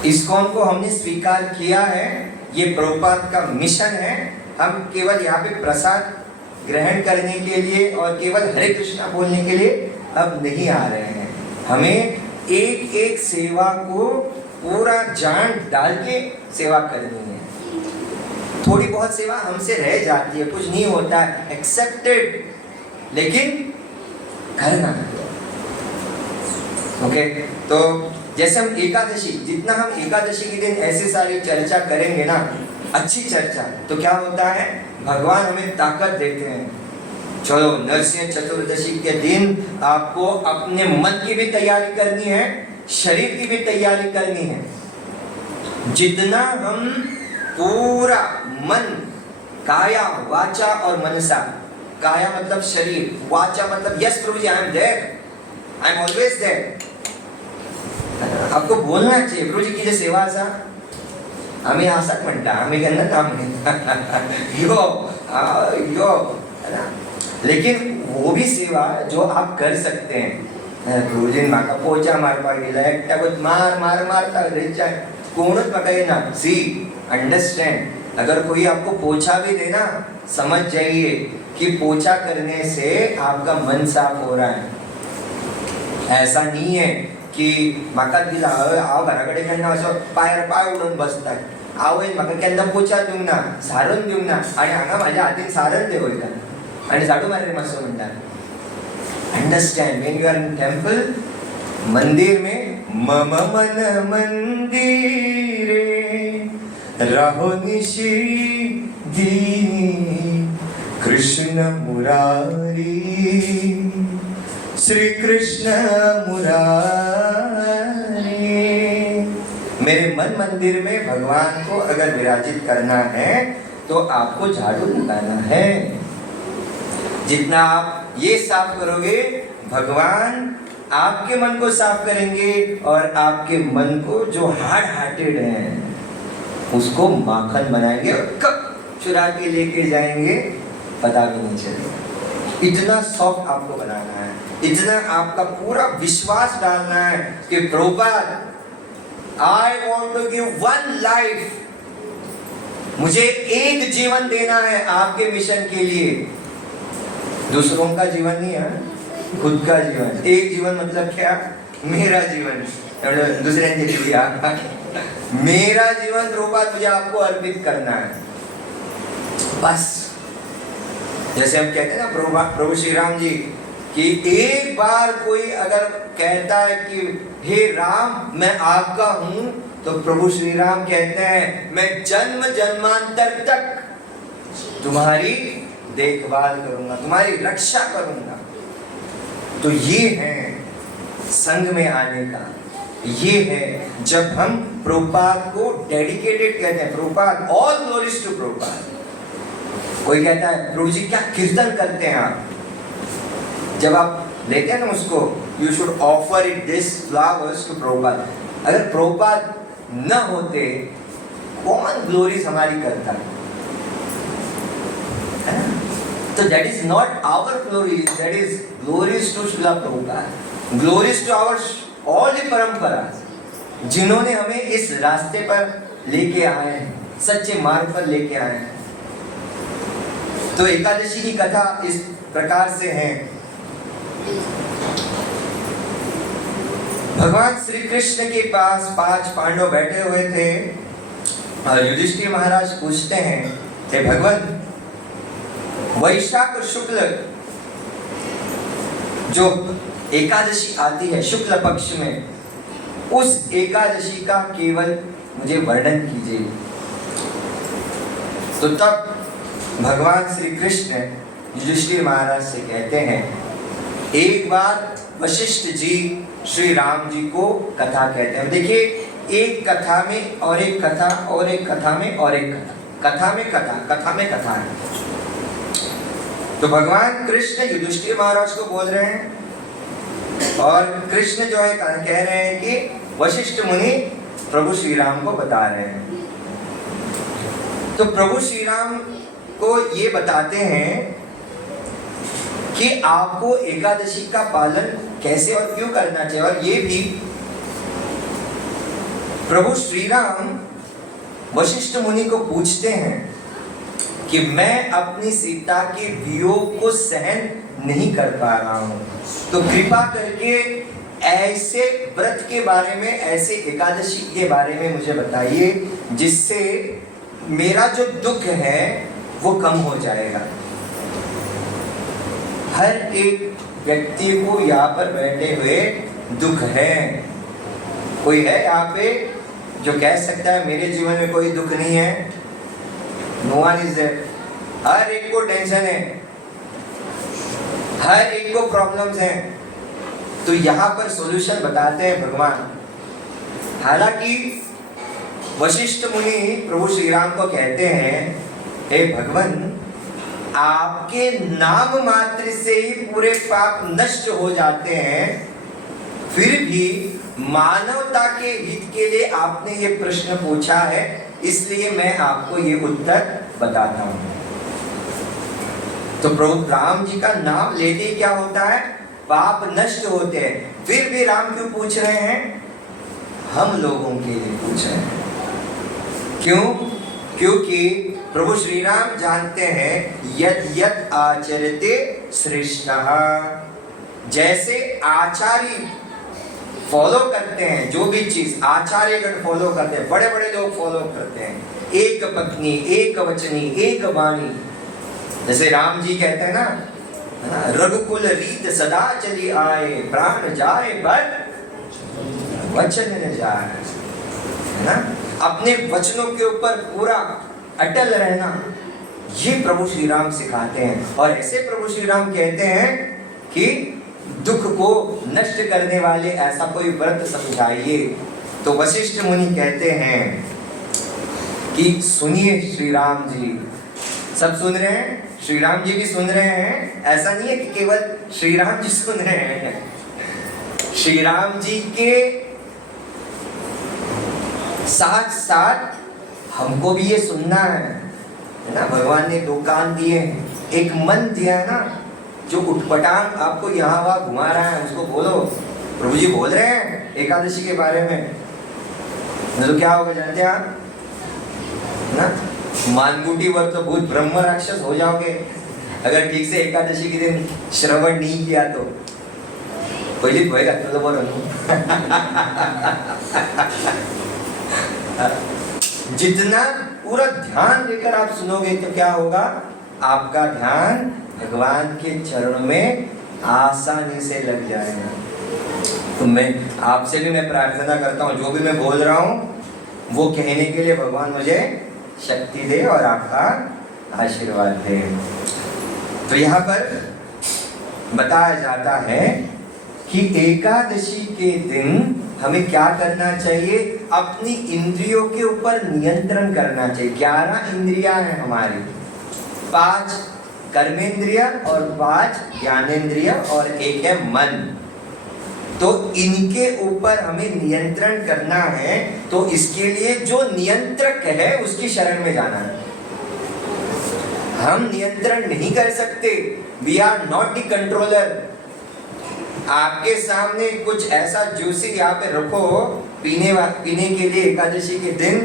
ISKCON को हमने स्वीकार किया है, ये प्रभुपाद का मिशन है। हम केवल यहाँ पे प्रसाद ग्रहण करने के लिए और केवल हरे कृष्णा बोलने के लिए अब नहीं आ रहे हैं। हमें एक एक सेवा को पूरा जान डाल के सेवा करनी है। थोड़ी बहुत सेवा हमसे रह जाती है, कुछ नहीं होता है, एक्सेप्टेड, लेकिन करना। ओके, तो जैसे हम एकादशी, जितना हम एकादशी के दिन ऐसे सारी चर्चा करेंगे ना, अच्छी चर्चा, तो क्या होता है, भगवान हमें ताकत देते हैं। चलो नरसिंह चतुर्दशी के दिन आपको अपने मन की भी तैयारी करनी है, शरीर की भी तैयारी करनी है। जितना हम पूरा मन, काया वाचा और मनसा, काया मतलब शरीर, वाचा मतलब yes prabhu ji I am there, I am always there. आपको बोलना चाहिए प्रभु जी की सेवा असा आम्ही असंच म्हणता, आम्ही त्यांना यो यो, है ना? लेकिन वो भी सेवा जो आप कर सकते हैं। प्रभु जी माका पोचा मारपा गेला, एकटा कुछ मार मार मारता रेचा कोणच म्हाका येना। सी अंडरस्टैंड, अगर कोई आपको पोछा भी देना, समझ जाइए कि पोछा करने से आपका मन साफ हो रहा है। ऐसा नहीं है कि म्हाका दिला हांव घराकडे केन्ना असो पायार पाय उडोवन बसता, आवय म्हाका केन्ना पोचा दिवंक ना, सारण दिवंक ना, आनी हांगा म्हाज्या हातीन सारण दे वयता आनी झाडू मार रे मातसो म्हणटा। Understand, when you are in temple, मंदिर में मम मन मंदिरे रहो निशी दीनी कृष्ण मुरारी, श्री कृष्ण मुरारी। मेरे मन मंदिर में भगवान को अगर विराजित करना है तो आपको झाड़ू लगाना है। जितना आप ये साफ करोगे, भगवान आपके मन को साफ करेंगे, और आपके मन को जो हार्ड हार्टेड है उसको माखन बनाएंगे, और कब चुरा के लेके जाएंगे पता भी नहीं चलेगा। इतना सॉफ्ट आपको बनाना है, इतना आपका पूरा विश्वास डालना है कि Prabhupada, I want to give one life मुझे एक जीवन देना है आपके मिशन के लिए। दूसरों का जीवन नहीं है, खुद का जीवन। एक जीवन मतलब क्या? मेरा जीवन। दूसरे ने दिया मेरा जीवन प्रभुपाद मुझे आपको अर्पित करना है, बस। जैसे हम कहते हैं ना प्रभु श्री राम जी कि एक बार कोई अगर कहता है कि हे राम मैं आपका हूं, तो प्रभु श्री राम कहते हैं मैं जन्म जन्मांतर तक तुम्हारी देखभाल करूंगा, तुम्हारी रक्षा करूंगा। तो ये है संघ में आने का, ये है जब हम प्रभुपाद को डेडिकेटेड कहते हैं। Prabhupada, all glories to Prabhupada. कोई कहता है प्रभु जी क्या कीर्तन करते हैं आप, जब आप लेते हैं ना उसको, you should offer it this flowers to Prabhupada. अगर प्रभुपाद न होते कौन ग्लोरीज हमारी करता है ना? तो that is not our glories, that is glories to Srila Prabhupada, glories to our all the parampara जिन्होंने हमें इस रास्ते पर लेके आए हैं, सच्चे मार्ग पर लेके आए हैं। तो एकादशी की कथा इस प्रकार से है। भगवान श्री कृष्ण के पास 5 पांडव बैठे हुए थे और युधिष्ठिर महाराज पूछते हैं, हे भगवान, वैशाख शुक्ल जो एकादशी आती है शुक्ल पक्ष में, उस एकादशी का केवल मुझे वर्णन कीजिए। तो तब भगवान श्री कृष्ण युधिष्ठिर महाराज से कहते हैं, एक बार वशिष्ठ जी श्री राम जी को कथा कहते हैं। देखिए, एक कथा में और एक कथा और एक कथा में और एक कथा, कथा में कथा, कथा में कथा है। तो भगवान कृष्ण युधिष्ठिर महाराज को बोल रहे हैं और कृष्ण जो है कह रहे हैं कि वशिष्ठ मुनि प्रभु श्री राम को बता रहे हैं। तो प्रभु श्री राम को ये बताते हैं कि आपको एकादशी का पालन कैसे और क्यों करना चाहिए। और ये भी प्रभु श्री राम वशिष्ठ मुनि को पूछते हैं कि मैं अपनी सीता के वियोग को सहन नहीं कर पा रहा हूं, तो कृपा करके ऐसे व्रत के बारे में, ऐसे एकादशी के बारे में मुझे बताइए जिससे मेरा जो दुख है वो कम हो जाएगा। हर एक व्यक्ति को यहाँ पर बैठे हुए दुख है। कोई है यहाँ पे जो कह सकता है मेरे जीवन में कोई दुख नहीं है? No one is there. हर एक को टेंशन है, हर एक को प्रॉब्लम्स हैं। तो यहाँ पर सॉल्यूशन बताते हैं भगवान। हालांकि वशिष्ठ मुनि प्रभु श्री राम को कहते हैं, हे भगवान, आपके नाम मात्र से ही पूरे पाप नष्ट हो जाते हैं, फिर भी मानवता के हित के लिए आपने ये प्रश्न पूछा है, इसलिए मैं आपको ये उत्तर बताता हूं। तो प्रभु राम जी का नाम लेते ही क्या होता है? पाप नष्ट होते हैं। फिर भी राम क्यों पूछ रहे हैं? हम लोगों के लिए पूछ रहे हैं। क्यों? क्योंकि प्रभु श्री राम जानते हैं यद यद आचरते श्रेष्ठः, जैसे आचार्य फॉलो करते हैं, जो भी चीज आचार्यगण फॉलो करते हैं, बड़े बड़े लोग फॉलो करते हैं, एक पत्नी, एक वचनी, एक वाणी। जैसे राम जी कहते हैं ना, रघुकुल रीत सदा चली आए, प्राण जाए पर वचन न जाए, है ना? अपने वचनों के ऊपर पूरा अटल रहना, ये प्रभु श्री राम सिखाते हैं। और ऐसे प्रभु श्री राम कहते हैं कि दुख को नष्ट करने वाले ऐसा कोई व्रत समझाइए। तो वशिष्ठ मुनि कहते हैं कि सुनिए श्री राम जी। सब सुन रहे हैं? श्री राम जी भी सुन रहे हैं। ऐसा नहीं है कि केवल श्री राम जी सुन रहे हैं, श्री राम जी के साथ साथ हमको भी ये सुनना है ना। भगवान ने 2 कान दिए हैं, एक मन दिया है ना, जो उठपटांग आपको यहाँ वहाँ घुमा रहा है उसको बोलो। प्रभु जी बोल रहे हैं एकादशी के बारे में, तो क्या होगा जानते हैं आप ना? मानगुटी वर तो भूत ब्रह्म राक्षस हो जाओगे अगर ठीक से एकादशी के दिन श्रवण नहीं किया तो। पहिली भय घातलं बरं जितना पूरा ध्यान देकर आप सुनोगे तो क्या होगा, आपका ध्यान भगवान के चरणों में आसानी से लग जाएगा। तो मैं आपसे भी मैं प्रार्थना करता हूँ, जो भी मैं बोल रहा हूँ वो कहने के लिए भगवान मुझे शक्ति दे और आपका आशीर्वाद दे। तो यहाँ पर बताया जाता है कि एकादशी के दिन हमें क्या करना चाहिए, अपनी इंद्रियों के ऊपर नियंत्रण करना चाहिए। 11 इंद्रियां हैं हमारी, 5 कर्मेंद्रिय और 5 ज्ञानेंद्रिय और 1 है मन। तो इनके ऊपर हमें नियंत्रण करना है। तो इसके लिए जो नियंत्रक है उसकी शरण में जाना है। हम नियंत्रण नहीं कर सकते, we are not the controller. आपके सामने कुछ ऐसा जूसी यहाँ पे रखो पीने के लिए, एकादशी के दिन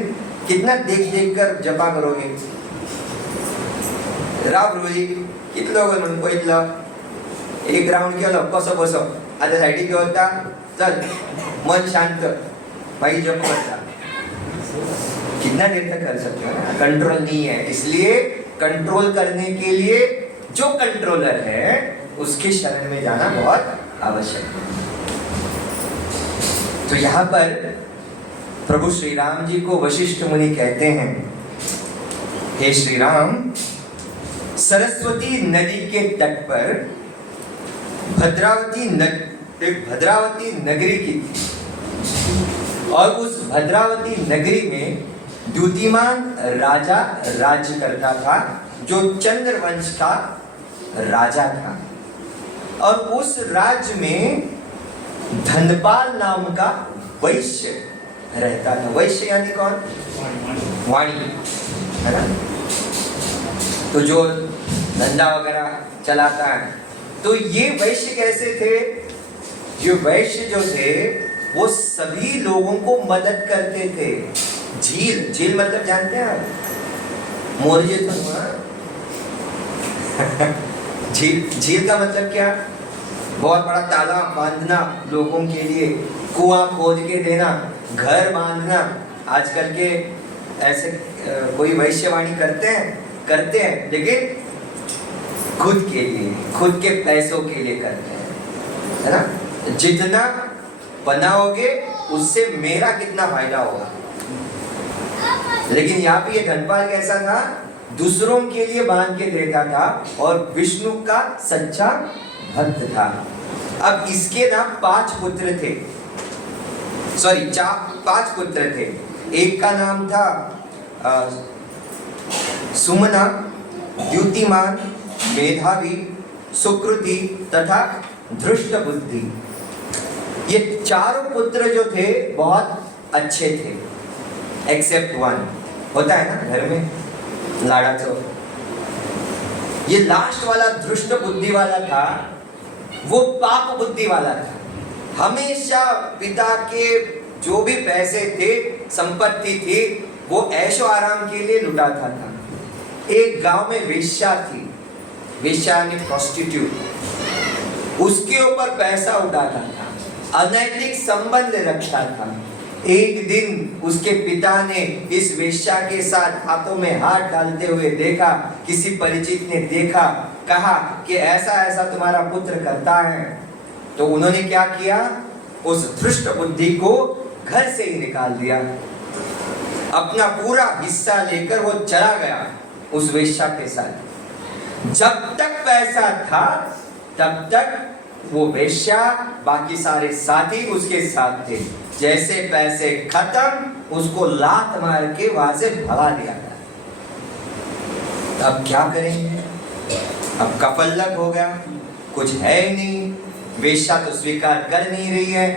कितना देख देख कर जपा करोगे। राव रोजी कितलं म्हणून पहिलं एक राउंड केलं कसं बसं, आता साईडी होता चल मन शांत भाई जप करता, कितना देर तक कर सकते हो। कंट्रोल नहीं है, इसलिए कंट्रोल करने के लिए जो कंट्रोलर है उसके शरण में जाना बहुत आवश्यक है। तो यहाँ पर प्रभु श्री राम जी को वशिष्ठ मुनि कहते हैं, हे श्री राम, सरस्वती नदी के तट पर एक भद्रावती नगरी की थी और उस भद्रावती नगरी में द्युतिमान राजा राज्य करता था जो चंद्रवंश का राजा था। और उस राज्य में धनपाल नाम का वैश्य रहता था। वैश्य यानी कौन? वाणी, है ना। तो जो धंधा वगैरह चलाता है। तो ये वैश्य कैसे थे? ये वैश्य जो थे वो सभी लोगों को मदद करते थे। झील मतलब जानते हैं आप? मोरजे तो झील का मतलब क्या? बहुत बड़ा तालाब बांधना लोगों के लिए, कुआं खोद के देना, घर बांधना। आजकल के ऐसे कोई भविष्यवाणी करते हैं लेकिन खुद के लिए, खुद के पैसों के लिए करते हैं, है ना। जितना बनाओगे उससे मेरा कितना फायदा होगा। लेकिन यहाँ पे ये धनपाल कैसा था? दूसरों के लिए बांध के देता था और विष्णु का सच्चा भक्त था। अब इसके ना 5 पुत्र थे, सॉरी 5 पुत्र थे। एक का नाम था सुमना, द्युतिमान, मेधावी, सुकृति तथा धृष्ट बुद्धि। ये चारों पुत्र जो थे बहुत अच्छे थे, एक्सेप्ट 1। होता है ना घर में लाड़ाचो। ये लास्ट वाला धृष्ट बुद्धि वाला था, वो पाप बुद्धि वाला था। हमेशा पिता के जो भी पैसे थे, संपत्ति थी, वो ऐशो आराम के लिए लुटाता था। एक गांव में वेश्या थी, वेश्या यानी प्रोस्टिट्यूट, उसके ऊपर पैसा उड़ाता था, अनैतिक संबंध रखता था। एक दिन उसके पिता ने इस वेश्या के साथ हाथों में हाथ डालते हुए देखा, किसी परिचित ने देखा, कहा कि ऐसा ऐसा तुम्हारा पुत्र करता है। तो उन्होंने क्या किया? उस धृष्ट बुद्धि को घर से ही निकाल दिया। अपना पूरा हिस्सा लेकर वो चला गया उस वेश्या के साथ। जब तक पैसा था तब तक वो वेश्या, बाकी सारे साथी उसके साथ थे। जैसे पैसे खत्म, उसको लात मार के वहां से भगा दिया गया। अब क्या करेंगे? अब कफल्लक हो गया, कुछ है ही नहीं। वेश्या तो स्वीकार कर नहीं रही है,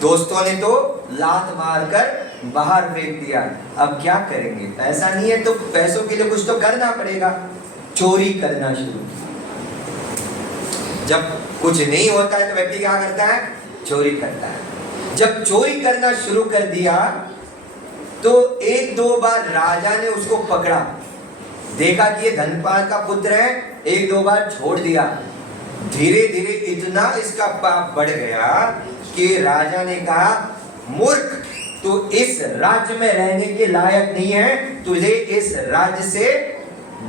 दोस्तों ने तो लात मारकर बाहर फेंक दिया। अब क्या करेंगे? पैसा नहीं है तो पैसों के लिए कुछ तो करना पड़ेगा। चोरी करना शुरू। जब कुछ नहीं होता है तो व्यक्ति क्या करता है? चोरी करता है। जब चोरी करना शुरू कर दिया तो एक दो बार राजा ने उसको पकड़ा, देखा कि ये धनपाल का पुत्र है, एक दो बार छोड़ दिया। धीरे धीरे इतना इसका पाप बढ़ गया कि राजा ने कहा, मूर्ख, तू इस राज्य में रहने के लायक नहीं है, तुझे इस राज्य से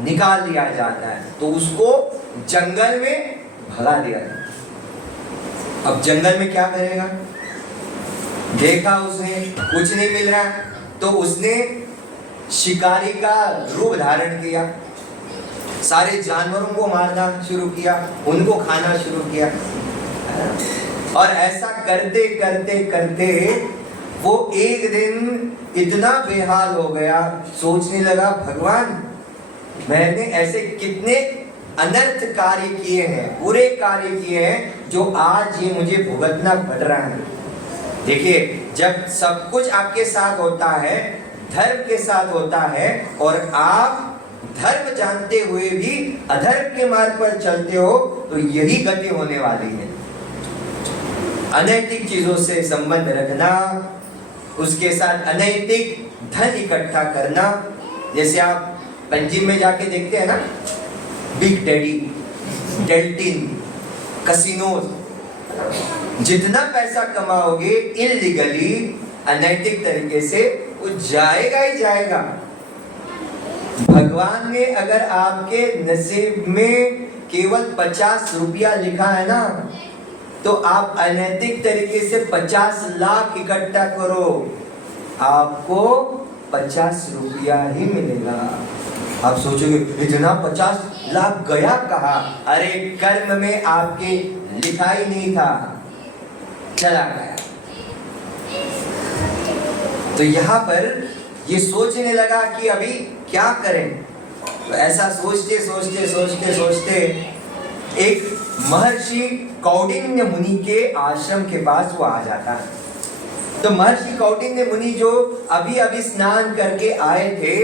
निकाल दिया जाता है। तो उसको जंगल में भगा दिया। अब जंगल में क्या करेगा? देखा उसने कुछ नहीं मिल रहा, तो उसने शिकारी का रूप धारण किया, सारे जानवरों को मारना शुरू किया, उनको खाना शुरू किया। और ऐसा करते करते करते वो एक दिन इतना बेहाल हो गया, सोचने लगा, भगवान, मैंने ऐसे कितने अनर्थ कार्य किए हैं, बुरे कार्य किए हैं, जो आज ये मुझे भुगतना पड़ रहा है। देखिए, जब सब कुछ आपके साथ होता है, धर्म के साथ होता है, और आप धर्म जानते हुए भी अधर्म के मार्ग पर चलते हो, तो यही गति होने वाली है। अनैतिक चीजों से संबंध रखना, उसके साथ अनैतिक धन इकट्ठा करना। जैसे आप पंजीम में जाके देखते हैं ना, बिग डैडी, डेल्टिन, कसिनोज, जितना पैसा कमाओगे इलीगली, अनैतिक तरीके से, वो जाएगा ही जाएगा। भगवान ने अगर आपके नसीब में केवल 50 रुपया लिखा है ना, तो आप अनैतिक तरीके से 50 लाख इकट्ठा करो, आपको 50 रुपया ही मिलेगा। आप सोचोगे इतना 50 लाख गया कहाँ? अरे कर्म में आपके लिखा ही नहीं था, चला गया। तो यहाँ पर ये सोचने लगा कि अभी क्या करें। तो ऐसा सोचते सोचते सोचते सोचते एक महर्षि कौंडिन्य मुनि के आश्रम के पास वो आ जाता है। तो महर्षि कौंडिन्य मुनि जो अभी अभी स्नान करके आए थे,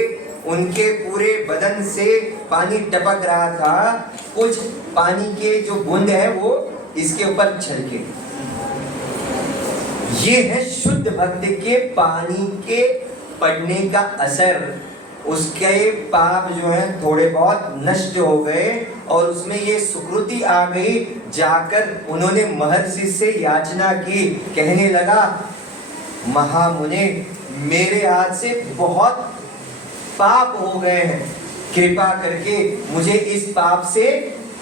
उनके पूरे बदन से पानी टपक रहा था, कुछ पानी के जो बूंद है वो इसके ऊपर छलके। ये है शुद्ध भक्त के पानी के पड़ने का असर। उसके पाप जो है थोड़े बहुत नष्ट हो गए, और उसमें ये सुकृति आ गई। जाकर उन्होंने महर्षि से याचना की, कहने लगा, महामुने, मेरे हाथ से बहुत पाप हो गए हैं, कृपा करके मुझे इस पाप से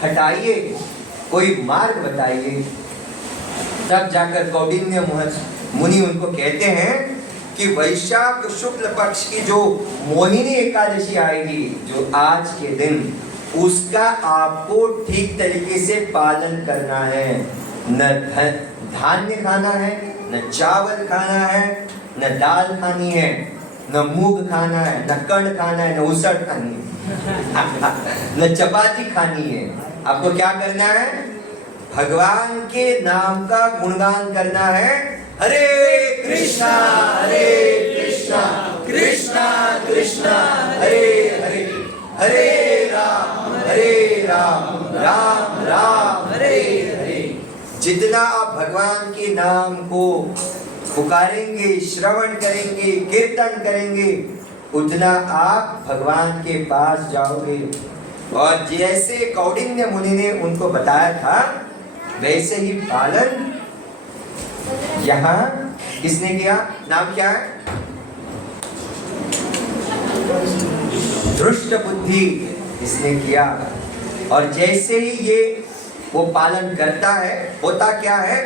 हटाइए, कोई मार्ग बताइए। तब जाकर कौंडिन्य मुनि उनको कहते हैं कि वैशाख शुक्ल पक्ष की जो मोहिनी एकादशी आएगी, जो आज के दिन, उसका आपको ठीक तरीके से पालन करना है। न धान्य खाना है, न चावल खाना है, न दाल खानी है, न मूंग खाना है, न कण खाना है, न उसड़ खानी है, न चपाती खानी है। आपको क्या करना है? भगवान के नाम का गुणगान करना है। हरे कृष्णा कृष्णा कृष्णा हरे हरे, हरे राम राम राम हरे हरे। जितना आप भगवान के नाम को पुकारेंगे, श्रवण करेंगे, कीर्तन करेंगे, उतना आप भगवान के पास जाओगे। और जैसे कौंडिन्य मुनि ने उनको बताया था, वैसे ही पालन यहाँ किसने किया? नाम क्या है? धृष्ट बुद्धि इसने किया। और जैसे ही ये वो पालन करता है, होता क्या है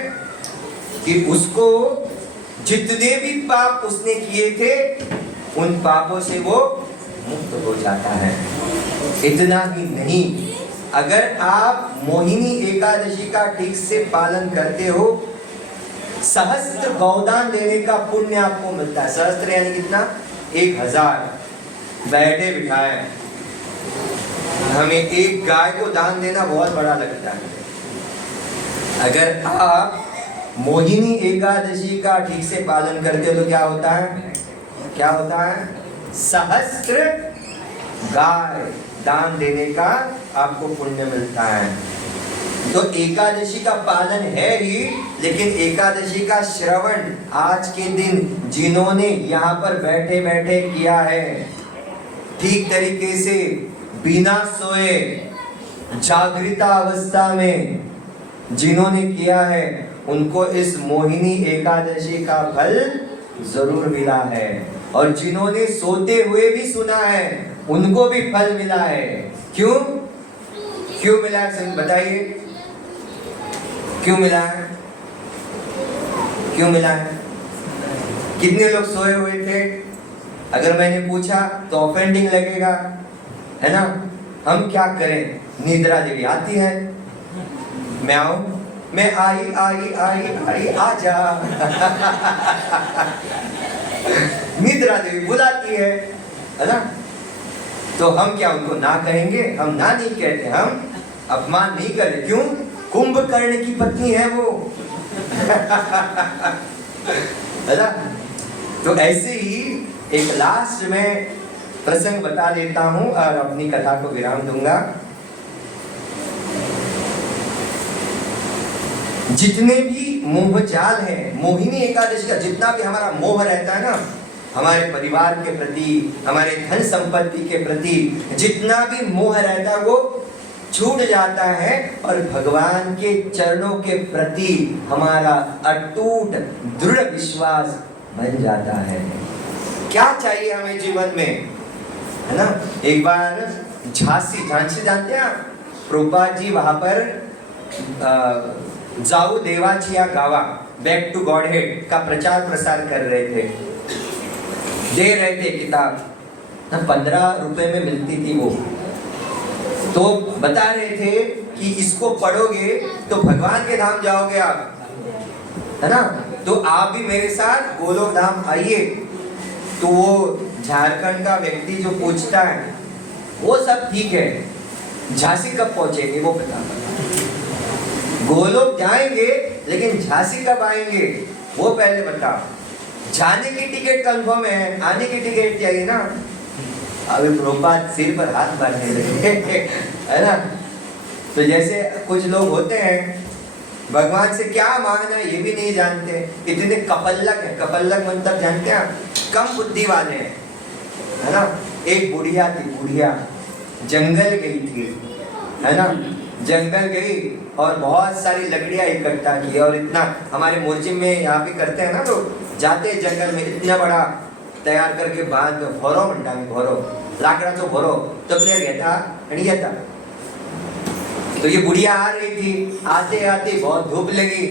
कि उसको जितने भी पाप उसने किए थे, उन पापों से वो मुक्त हो जाता है। इतना ही नहीं, अगर आप मोहिनी एकादशी का ठीक से पालन करते हो, सहस्त्र गौदान देने का पुण्य आपको मिलता है। सहस्त्र यानी कितना? 1000 बैठे बिठाए। हमें एक गाय को दान देना बहुत बड़ा लगता है। अगर आप मोहिनी एकादशी का ठीक से पालन करते हो तो क्या होता है? क्या होता है? सहस्त्र गाय दान देने का आपको पुण्य मिलता है। तो एकादशी का पालन है ही, लेकिन एकादशी का श्रवण आज के दिन जिन्होंने यहाँ पर बैठे बैठे किया है, ठीक तरीके से बिना सोए जागृता अवस्था में जिन्होंने किया है, उनको इस मोहिनी एकादशी का फल जरूर मिला है। और जिन्होंने सोते हुए भी सुना है, उनको भी फल मिला है। क्यों क्यों मिला है, बताइए क्यों मिला है? क्यों मिला है? कितने लोग सोए हुए थे? अगर मैंने पूछा तो ऑफेंडिंग लगेगा, है ना? हम क्या करें? निद्रा देवी आती है, मैं आऊं, मैं आई आई आई आई आजा निद्रा देवी बुलाती है ना? तो हम क्या उनको ना कहेंगे? हम ना नहीं कहते, हम अपमान नहीं करें। क्यों? कुंभकर्ण की पत्नी है वो है ना? तो ऐसे ही एक लास्ट में प्रसंग बता देता हूं और अपनी कथा को विराम दूंगा। जितने भी मोह जाल है, मोहिनी एकादशी का जितना भी हमारा मोह रहता है ना, हमारे परिवार के प्रति, हमारे धन संपत्ति के प्रति जितना भी मोह रहता है वो छूट जाता है और भगवान के चरणों के प्रति हमारा अटूट दृढ़ विश्वास बन जाता है। क्या चाहिए हमें जीवन में, है ना? एक बार झांसी जानते हैं आप? प्रभुपाद जी वहां पर जाऊ देवाचिया गावा बैक टू गॉड हेड का प्रचार प्रसार कर रहे थे, दे रहे थे किताब, 15 रुपए में मिलती थी वो। तो बता रहे थे कि इसको पढ़ोगे तो भगवान के धाम जाओगे आप, है ना? तो आप भी मेरे साथ गोलोक धाम आइए। तो वो झारखंड का व्यक्ति जो पूछता है, वो सब ठीक है, झांसी कब पहुंचेंगे वो बता। गोलोक जाएंगे लेकिन झांसी कब आएंगे वो पहले बताओ। जाने की टिकट कंफर्म है, आने की टिकट चाहिए ना। अभी प्रभुपाद सिर पर हाथ मारने लगे है ना? तो जैसे कुछ लोग होते हैं, भगवान से क्या मांगना है ये भी नहीं जानते, इतने कपल्लक है। कपल्लक मतलब जानते हैं, कम बुद्धि वाले हैं, है ना? एक बुढ़िया थी, बुढ़िया जंगल गई थी, है ना? जंगल गई और बहुत सारी लकड़ियां इकट्ठा की। और इतना हमारे मोर्चिम में यहाँ पे करते हैं ना, तो जाते हैं जंगल में, इतना बड़ा तयार करके बांध दो, भरो म्हणटा मी, भरो लाकडाचो भरो तपलेर घेता आणि येता। तो ये बुढ़िया आ रही थी, आते आते बहुत धूप लगी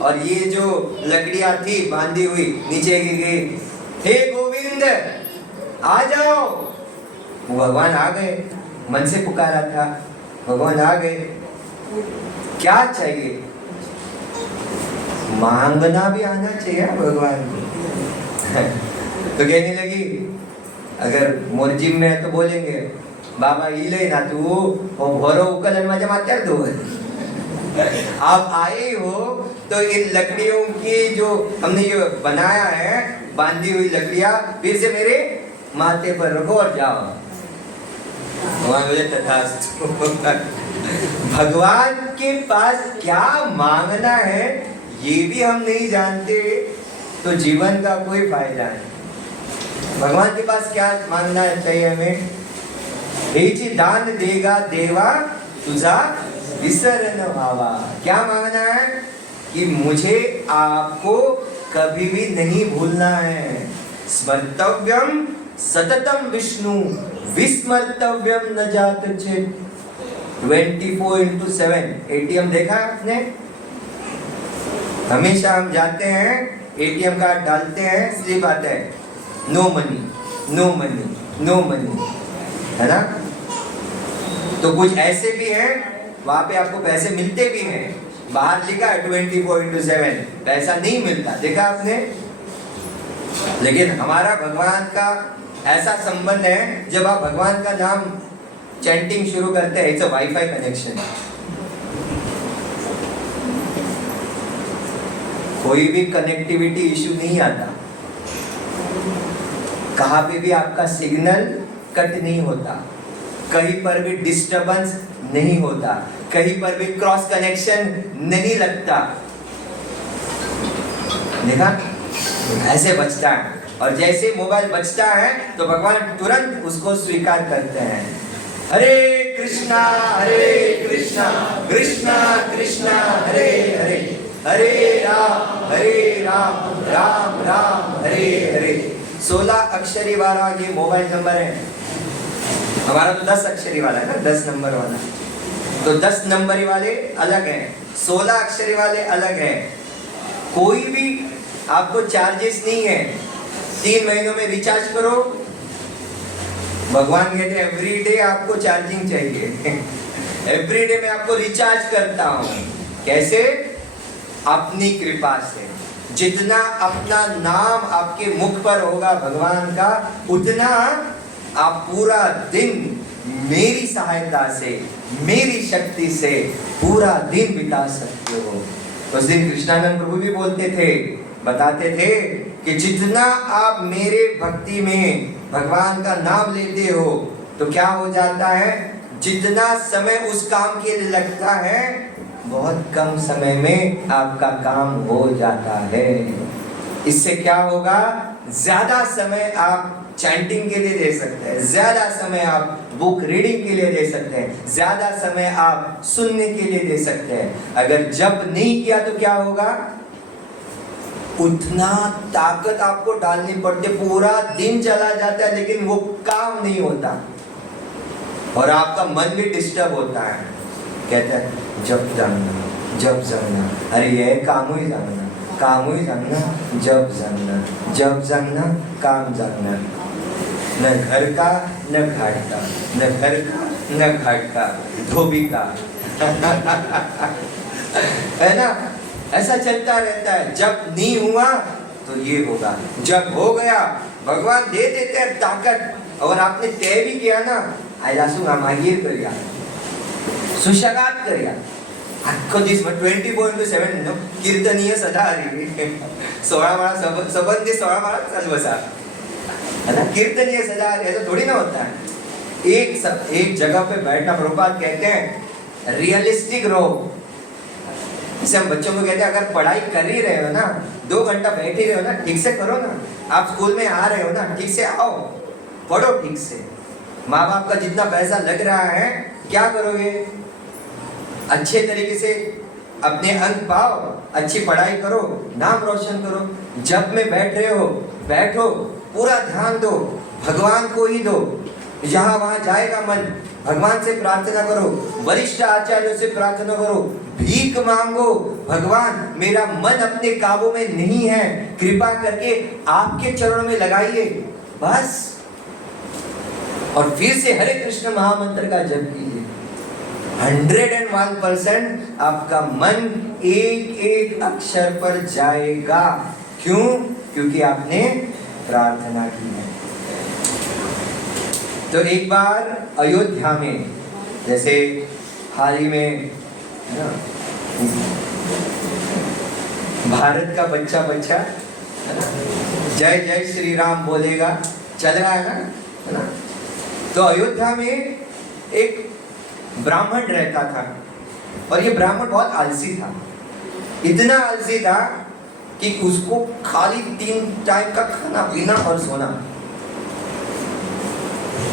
और ये जो लकड़ियां थी बांधी हुई नीचे गिर गई। हे गोविंद आ जाओ। वो भगवान आ गए, मन से पुकारा था, भगवान आ गए। क्या चाहिए? मांगना भी आना चाहिए भगवान को तो कहने लगी, अगर मोरजिम में है तो बोलेंगे, बाबा इले ना तू और भरो उकलन मजा मातर दो। आप आए हो तो इन लकड़ियों की जो हमने ये बनाया है, बांधी हुई लकड़ियां, फिर से मेरे माथे पर रखो और जाओ। भगवान बोले तथास्तु। भगवान के पास क्या मांगना है ये भी हम नहीं जानते, तो जीवन का कोई फायदा नहीं। भगवान के पास क्या मांगना चाहिए हमें? हेची दान देगा देवा तुझा विसरण व्हावा। क्या मांगना है? कि मुझे आपको कभी भी नहीं भूलना है। स्मर्तव्यम सततम विष्णु विस्मर्तव्यम न जातचेत। 24/7 एटीएम देखा आपने? हमेशा हम जाते हैं, एटीएम कार्ड डालते हैं, स्लिप आता है, no money no money no money, है ना? तो कुछ ऐसे भी हैं वहां पे आपको पैसे मिलते भी हैं, बाहर लिखा है 24/7 पैसा नहीं मिलता, देखा आपने? लेकिन हमारा भगवान का ऐसा संबंध है, जब आप भगवान का नाम चैंटिंग शुरू करते हैं, इट्स अ वाईफाई कनेक्शन। कोई भी कनेक्टिविटी इशू नहीं आता, कहाँ पे भी आपका सिग्नल कट नहीं होता, कहीं पर भी डिस्टरबेंस नहीं होता, कहीं पर भी क्रॉस कनेक्शन नहीं लगता। देखा, ऐसे बचता है, और जैसे मोबाइल बचता है तो भगवान तुरंत उसको स्वीकार करते हैं। हरे कृष्णा कृष्णा कृष्णा हरे हरे, हरे राम राम राम हरे हरे। 16 अक्षरी वाला ये मोबाइल नंबर है। हमारा तो 10 अक्षरी वाला है ना, 10 नंबर वाला। तो 10 नंबरी वाले अलग हैं, 16 अक्षरी वाले अलग हैं। कोई भी आपको चार्जेस नहीं है। 3 महीनों में रिचार्ज करो। भगवान कहते हैं एवरी डे आपको चार्जिंग चाहिए। एवरी डे मैं आपको रिचार्ज करता हूँ। कैसे? अपनी कृपा से। जितना अपना नाम आपके मुख पर होगा भगवान का, उतना आप पूरा दिन मेरी सहायता से, मेरी शक्ति से पूरा दिन बिता सकते हो। उस दिन कृष्णानंद प्रभु भी बोलते थे, बताते थे कि जितना आप मेरे भक्ति में भगवान का नाम लेते हो तो क्या हो जाता है, जितना समय उस काम के लिए लगता है बहुत कम समय में आपका काम हो जाता है। इससे क्या होगा, ज्यादा समय आप चैंटिंग के लिए दे सकते हैं, ज्यादा समय आप बुक रीडिंग के लिए दे सकते हैं, ज्यादा समय आप सुनने के लिए दे सकते हैं। अगर जब नहीं किया तो क्या होगा, उतना ताकत आपको डालनी पड़ती है, पूरा दिन चला जाता है लेकिन वो काम नहीं होता और आपका मन भी डिस्टर्ब होता है। कहते हैं जब जानना, अरे ये काम ही जानना, जब जानना काम जानना। न घर का न घाट का, न घर का न घाट का, धोबी का। है ना, ऐसा चलता रहता है। जब नहीं हुआ तो ये होगा, जब हो गया भगवान दे देते हैं ताकत। और आपने तय भी किया ना, आयलासू मागिर करिया, सुशगात करिया, आखो दिवस 24/7 कीर्तनीय सदा हरी। 16 माळा सबंधी 16 माळा चालू बसा, है ना, कीर्तनीय सदा हरी। ऐसा थोड़ी ना होता है। एक जगह पे बैठना, प्रभुपाद कहते हैं रियलिस्टिक रहो। जैसे हम बच्चों को कहते हैं अगर पढ़ाई कर ही रहे हो ना, 2 घंटा बैठ ही रहे हो ना, ठीक से करो ना। आप स्कूल में आ रहे हो ना, ठीक से आओ, पढ़ो ठीक से। माँ बाप का जितना पैसा लग रहा है, क्या करोगे, अच्छे तरीके से अपने अंक पाओ, अच्छी पढ़ाई करो, नाम रोशन करो। जब में बैठ रहे हो, बैठो, पूरा ध्यान दो, भगवान को ही दो। जहाँ वहाँ जाएगा मन, भगवान से प्रार्थना करो, वरिष्ठ आचार्यों से प्रार्थना करो, भीख मांगो, भगवान मेरा मन अपने काबू में नहीं है, कृपा करके आपके चरणों में लगाइए, बस। और फिर से हरे कृष्ण महामंत्र का जप कीजिए। 101% आपका मन एक एक अक्षर पर जाएगा। क्यों? क्योंकि आपने प्रार्थना की है। तो एक बार अयोध्या में, जैसे हाल ही में भारत का बच्चा है ना, जय जय श्री राम बोलेगा, चल रहा है ना। तो अयोध्या में एक ब्राह्मण रहता था, और ये ब्राह्मण बहुत आलसी था। इतना आलसी था कि उसको खाली 3 टाइम का खाना पीना और सोना।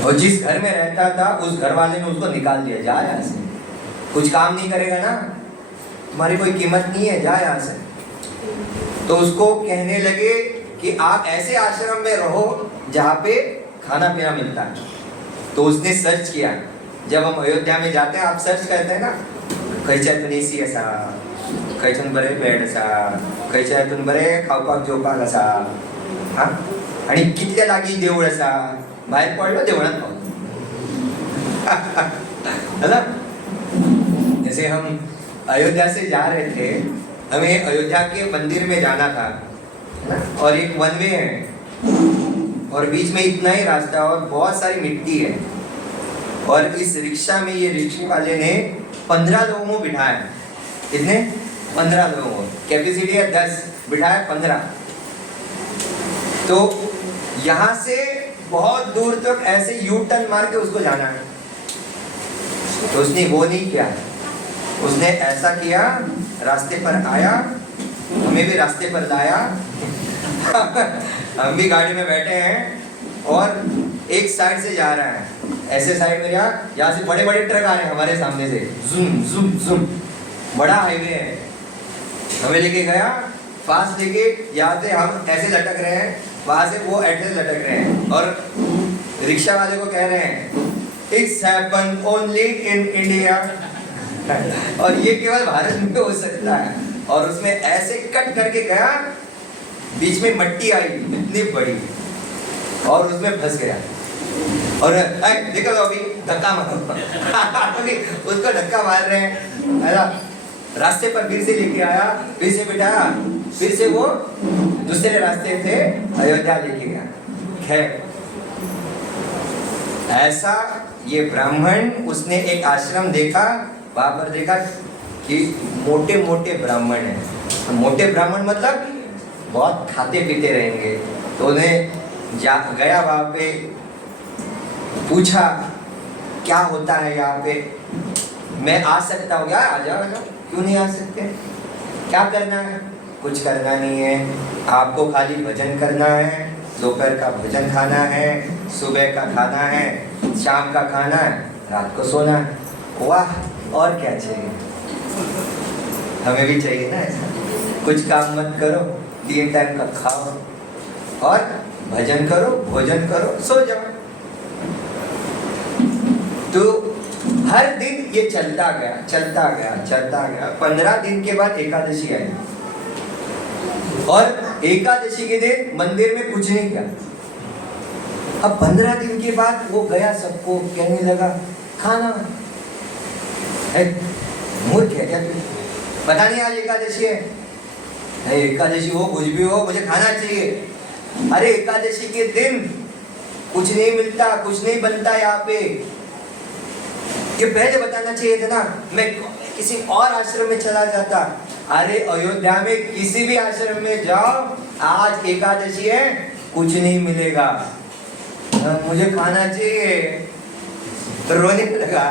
और जिस घर में रहता था उस घर वाले ने उसको निकाल दिया, जा यहाँ से, कुछ काम नहीं करेगा ना, तुम्हारी कोई कीमत नहीं है, जा यहाँ से। तो उसको कहने लगे कि आप ऐसे आश्रम में रहो जहाँ पे खाना पीना मिलता है। तो उसने सर्च किया। जब हम अयोध्या में जाते हैं, आप सर्च करते हैं ना, खयच्यातून एसी असा, खयच्यातून बरे बेड असा, खयच्यातून बरे खावपाक जेवपाक असा, हा, आणि कितल्या लागी देऊळ असा, बाहेर पडलो देवळात पावलो। है ना? जैसे हम अयोध्या से जा रहे थे, हमें अयोध्या के मंदिर में जाना था, है ना? और एक वन वे है और बीच में इतना ही रास्ता और बहुत सारी मिट्टी है। और इस रिक्शा में ये रिक्शे वाले ने 15 लोगों को बिठाया। कितने? 15 लोगों को। कैपेसिटी है 10, बिठाया 15। तो यहाँ से बहुत दूर तक ऐसे यू टर्न मार के उसको जाना है। तो उसने वो नहीं किया, उसने ऐसा किया, रास्ते पर आया, हमें भी रास्ते पर लाया। हम भी गाड़ी में बैठे हैं और एक साइड से जा रहा है, ऐसे साइड में यहाँ से बड़े बड़े ट्रक आ रहे हैं हमारे सामने से, जुम जुम जुम, बड़ा हाईवे है। हमें लेके गया फास्ट लेके, यहाँ से हम ऐसे लटक रहे हैं, वहां से वो ऐसे लटक रहे हैं, और रिक्शा वाले को कह रहे हैं it's happen only in India. और ये केवल भारत में हो सकता है। और उसमें ऐसे कट करके गया, बीच में मट्टी आई इतनी बड़ी, और उसमें फंस गया। और देखो तो अभी धक्का मारो। उसको धक्का मार रहे हैं, है ना? रास्ते पर फिर से लेके आया, फिर से बिठाया, फिर से वो दूसरे रास्ते से अयोध्या लेके गया। खैर, ऐसा ये ब्राह्मण, उसने एक आश्रम देखा, वहां पर देखा कि मोटे मोटे ब्राह्मण हैं। मोटे ब्राह्मण मतलब बहुत खाते पीते रहेंगे। तो उन्हें गया वहां पे, पूछा क्या होता है यहाँ पे, मैं आ सकता हूँ क्या? आ जाओ, क्यों नहीं आ सकते? क्या करना है? कुछ करना नहीं है, आपको खाली भजन करना है, दोपहर का भोजन खाना है, सुबह का खाना है, शाम का खाना है, रात को सोना है। वाह, और क्या चाहिए? हमें भी चाहिए ना ऐसा। कुछ काम मत करो, 3 टाइम का खाओ और भजन करो, भोजन करो, सो जाओ। तो हर दिन ये चलता गया, चलता गया, चलता गया। 15 दिन के बाद एकादशी आई, और एकादशी के दिन मंदिर में कुछ नहीं किया। अब 15 दिन के बाद वो गया, सबको कहने लगा खाना है। मूर्ख है क्या तू? पता नहीं आज एकादशी है। एकादशी हो कुछ भी हो, मुझे खाना चाहिए। अरे एकादशी के दिन कुछ नहीं मिलता, कुछ नहीं बनता यहाँ पे। ये पहले बताना चाहिए था ना, मैं किसी और आश्रम में चला जाता। अरे अयोध्या में किसी भी आश्रम में जाओ, आज एकादशी है, कुछ नहीं मिलेगा, मुझे खाना चाहिए। तो रोने लगा,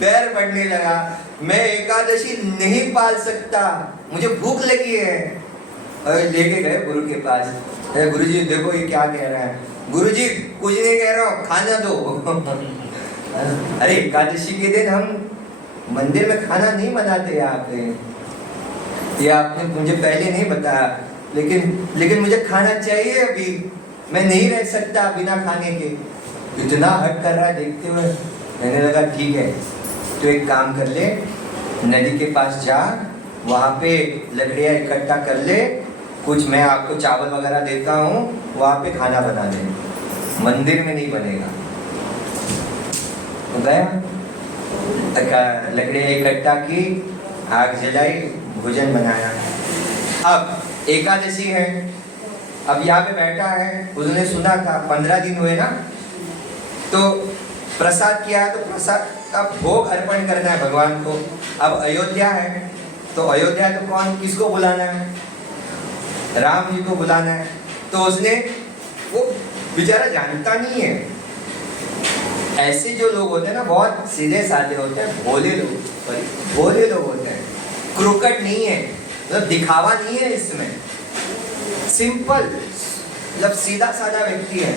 पैर पड़ने लगा, मैं एकादशी नहीं पाल सकता, मुझे भूख लगी है। और लेके गए गुरु के पास, गुरुजी देखो ये क्या कह रहा है। गुरुजी कुछ नहीं कह रहा हूँ, खाना दो। अरे एकादशी के दिन हम मंदिर में खाना नहीं बनाते यहाँ पे, ये आपने मुझे पहले नहीं बताया, लेकिन मुझे खाना चाहिए अभी, मैं नहीं रह सकता बिना खाने के। इतना हट कर रहा है देखते हुए। मैंने लगा ठीक है, तो एक काम कर ले, नदी के पास जा, वहाँ पे लकड़ियाँ इकट्ठा कर ले, कुछ मैं आपको चावल वगैरह देता हूँ, वहाँ पे खाना बना ले, मंदिर में नहीं बनेगा। तो गया, लकड़ियाँ इकट्ठा की, आग जलाई, भोजन बनाया। अब एकादशी है, अब यहाँ पे बैठा है, उसने सुना था 15 दिन हुए ना, तो प्रसाद किया, तो प्रसाद का भोग अर्पण करना है भगवान को। अब अयोध्या है, तो अयोध्या तो कौन, किसको बुलाना है? राम जी को बुलाना है। तो उसने, वो बेचारा जानता नहीं है, ऐसे जो लोग होते हैं ना, बहुत सीधे साधे होते हैं, भोले लोग होते हैं, क्रूकट नहीं है, मतलब दिखावा नहीं है इसमें, सिंपल, मतलब सीधा साधा व्यक्ति है।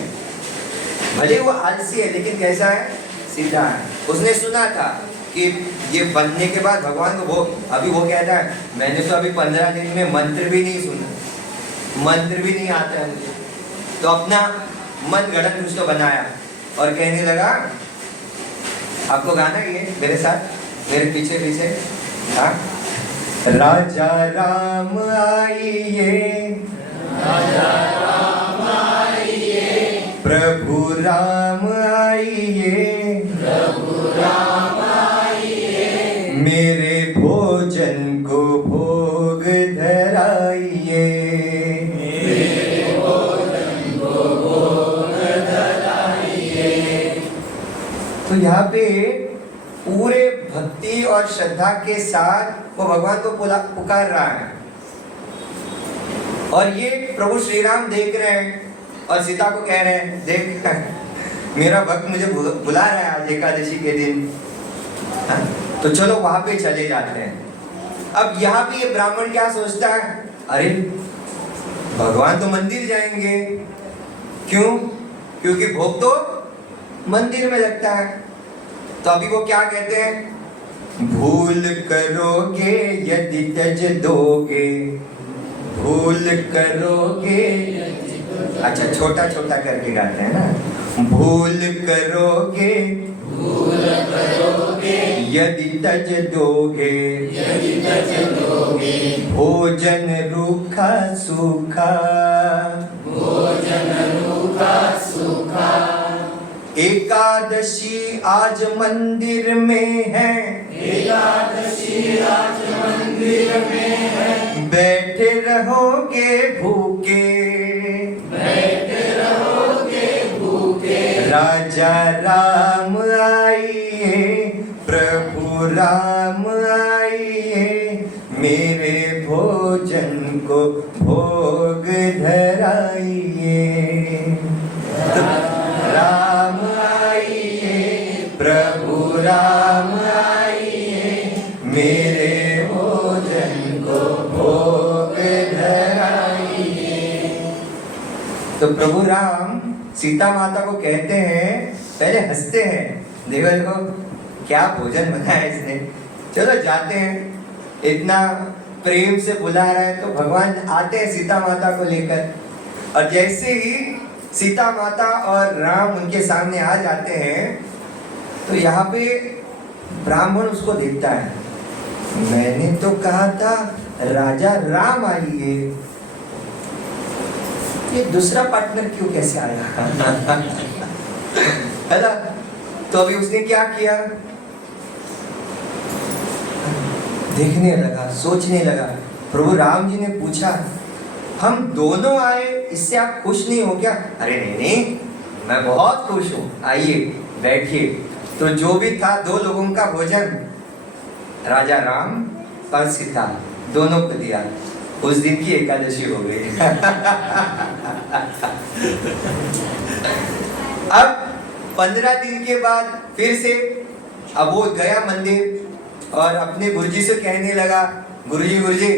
भले वो आलसी है, लेकिन कैसा है? सीधा है। उसने सुना था कि ये बनने के बाद भगवान को, अभी वो कहता है मैंने तो अभी 15 दिन में मंत्र भी नहीं सुना, मंत्र भी नहीं आता है मुझे। तो अपना मन गढ़ंत कुछ तो बनाया और कहने लगा, आपको गाना ये मेरे साथ, मेरे पीछे पीछे, हाँ, राजा राम आइए, राजा राम आइए, प्रभु राम आइए, प्रभु राम आइए, मेरे भोजन को भोग धराइए, मेरे भोजन को भोग धराइए। तो यहाँ पे पूरे भक्ति और श्रद्धा के साथ वो भगवान को पुकार रहा है, और ये प्रभु श्री राम देख रहे हैं और सीता को कह रहे हैं, देख मेरा भक्त मुझे बुला रहा है आज एकादशी के दिन, हाँ? तो चलो वहां पे चले जाते हैं। अब यहाँ पे ये ब्राह्मण क्या सोचता है, अरे भगवान तो मंदिर जाएंगे, क्यों? क्योंकि भोग तो मंदिर में लगता है। तो अभी वो क्या कहते हैं, भूल करोगे यदि त्यज दोगे, भूल करोगे, अच्छा छोटा छोटा करके गाते हैं ना, भूल करोगे यदि तज दोगे, भोजन रूखा सूखा, एकादशी आज मंदिर में है, बैठे रहोगे भूखे, राजा राम आइए, प्रभु राम आइए, मेरे भोजन को भोग धराइए। राम आइए, प्रभु राम आइए, मेरे भोजन को भोग धराइए। तो प्रभु राम सीता माता को कहते हैं, पहले हंसते हैं, देखो देखो क्या भोजन बनाया इसने, चलो जाते हैं, इतना प्रेम से बुला रहा है तो भगवान आते हैं सीता माता को लेकर। और जैसे ही सीता माता और राम उनके सामने आ जाते हैं तो यहाँ पे ब्राह्मण उसको देखता है, मैंने तो कहा था राजा राम आइए, ये दूसरा पार्टनर क्यों कैसे आया? है ना? तो अभी उसने क्या किया, देखने लगा, सोचने लगा। प्रभु राम जी ने पूछा, हम दोनों आए, इससे आप खुश नहीं हो क्या? अरे नहीं नहीं, मैं बहुत खुश हूँ, आइए बैठिए। तो जो भी था, दो लोगों का भोजन राजा राम और सीता दोनों को दिया। उस दिन की एकादशी हो गई। अब 15 दिन के बाद फिर से अब वो गया मंदिर और अपने गुरुजी से कहने लगा, गुरुजी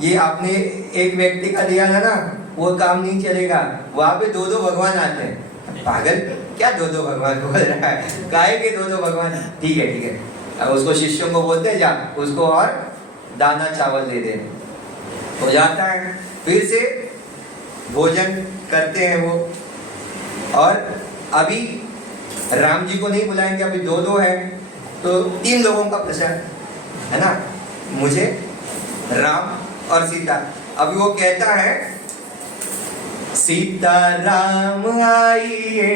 ये आपने एक व्यक्ति का दिया है ना, वो काम नहीं चलेगा, वहां पे दो भगवान आते हैं। पागल, क्या दो भगवान बोल रहा है, काहे के दो भगवान? ठीक है, अब उसको शिष्यों को बोलते जा, उसको और दाना चावल दे दे। हो जाता है, फिर से भोजन करते हैं वो। और अभी राम जी को नहीं बुलाएंगे, अभी दो है तो 3 लोगों का प्रसाद है ना, मुझे, राम और सीता। अभी वो कहता है, सीता राम आइए,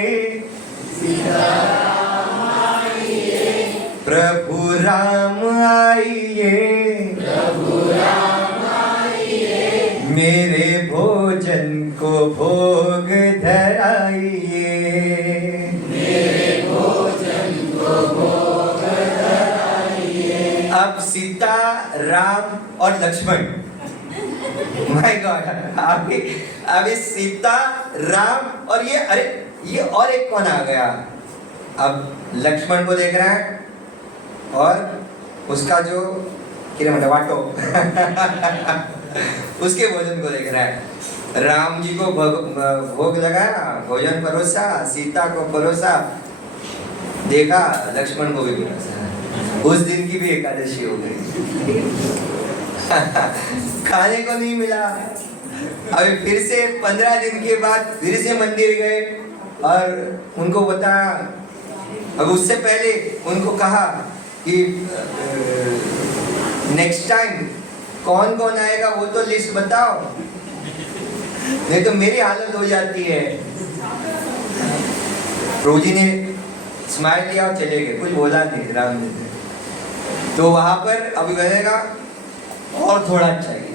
प्रभु राम आइए, मेरे भोजन को भोग धराइए। अब सीता, राम और लक्ष्मण, माय गॉड, अभी सीता, राम और ये, अरे ये और एक कौन आ गया? अब लक्ष्मण को देख रहा है और उसका जो वाटो उसके भोजन को देख रहा है। राम जी को भोग लगाया, भोजन परोसा, सीता को परोसा, देखा लक्ष्मण को भी परोसा। उस दिन की भी एकादशी हो गई। खाने को नहीं मिला। अभी फिर से 15 दिन के बाद फिर से मंदिर गए और उनको बताया। अब उससे पहले उनको कहा कि नेक्स्ट टाइम कौन कौन आएगा वो तो लिस्ट बताओ, नहीं तो मेरी हालत हो जाती है। प्रभु जी ने स्माइल दिया और चले गए, कुछ बोला नहीं राम जी ने। तो वहां पर अभी बनेगा और थोड़ा चाहिए,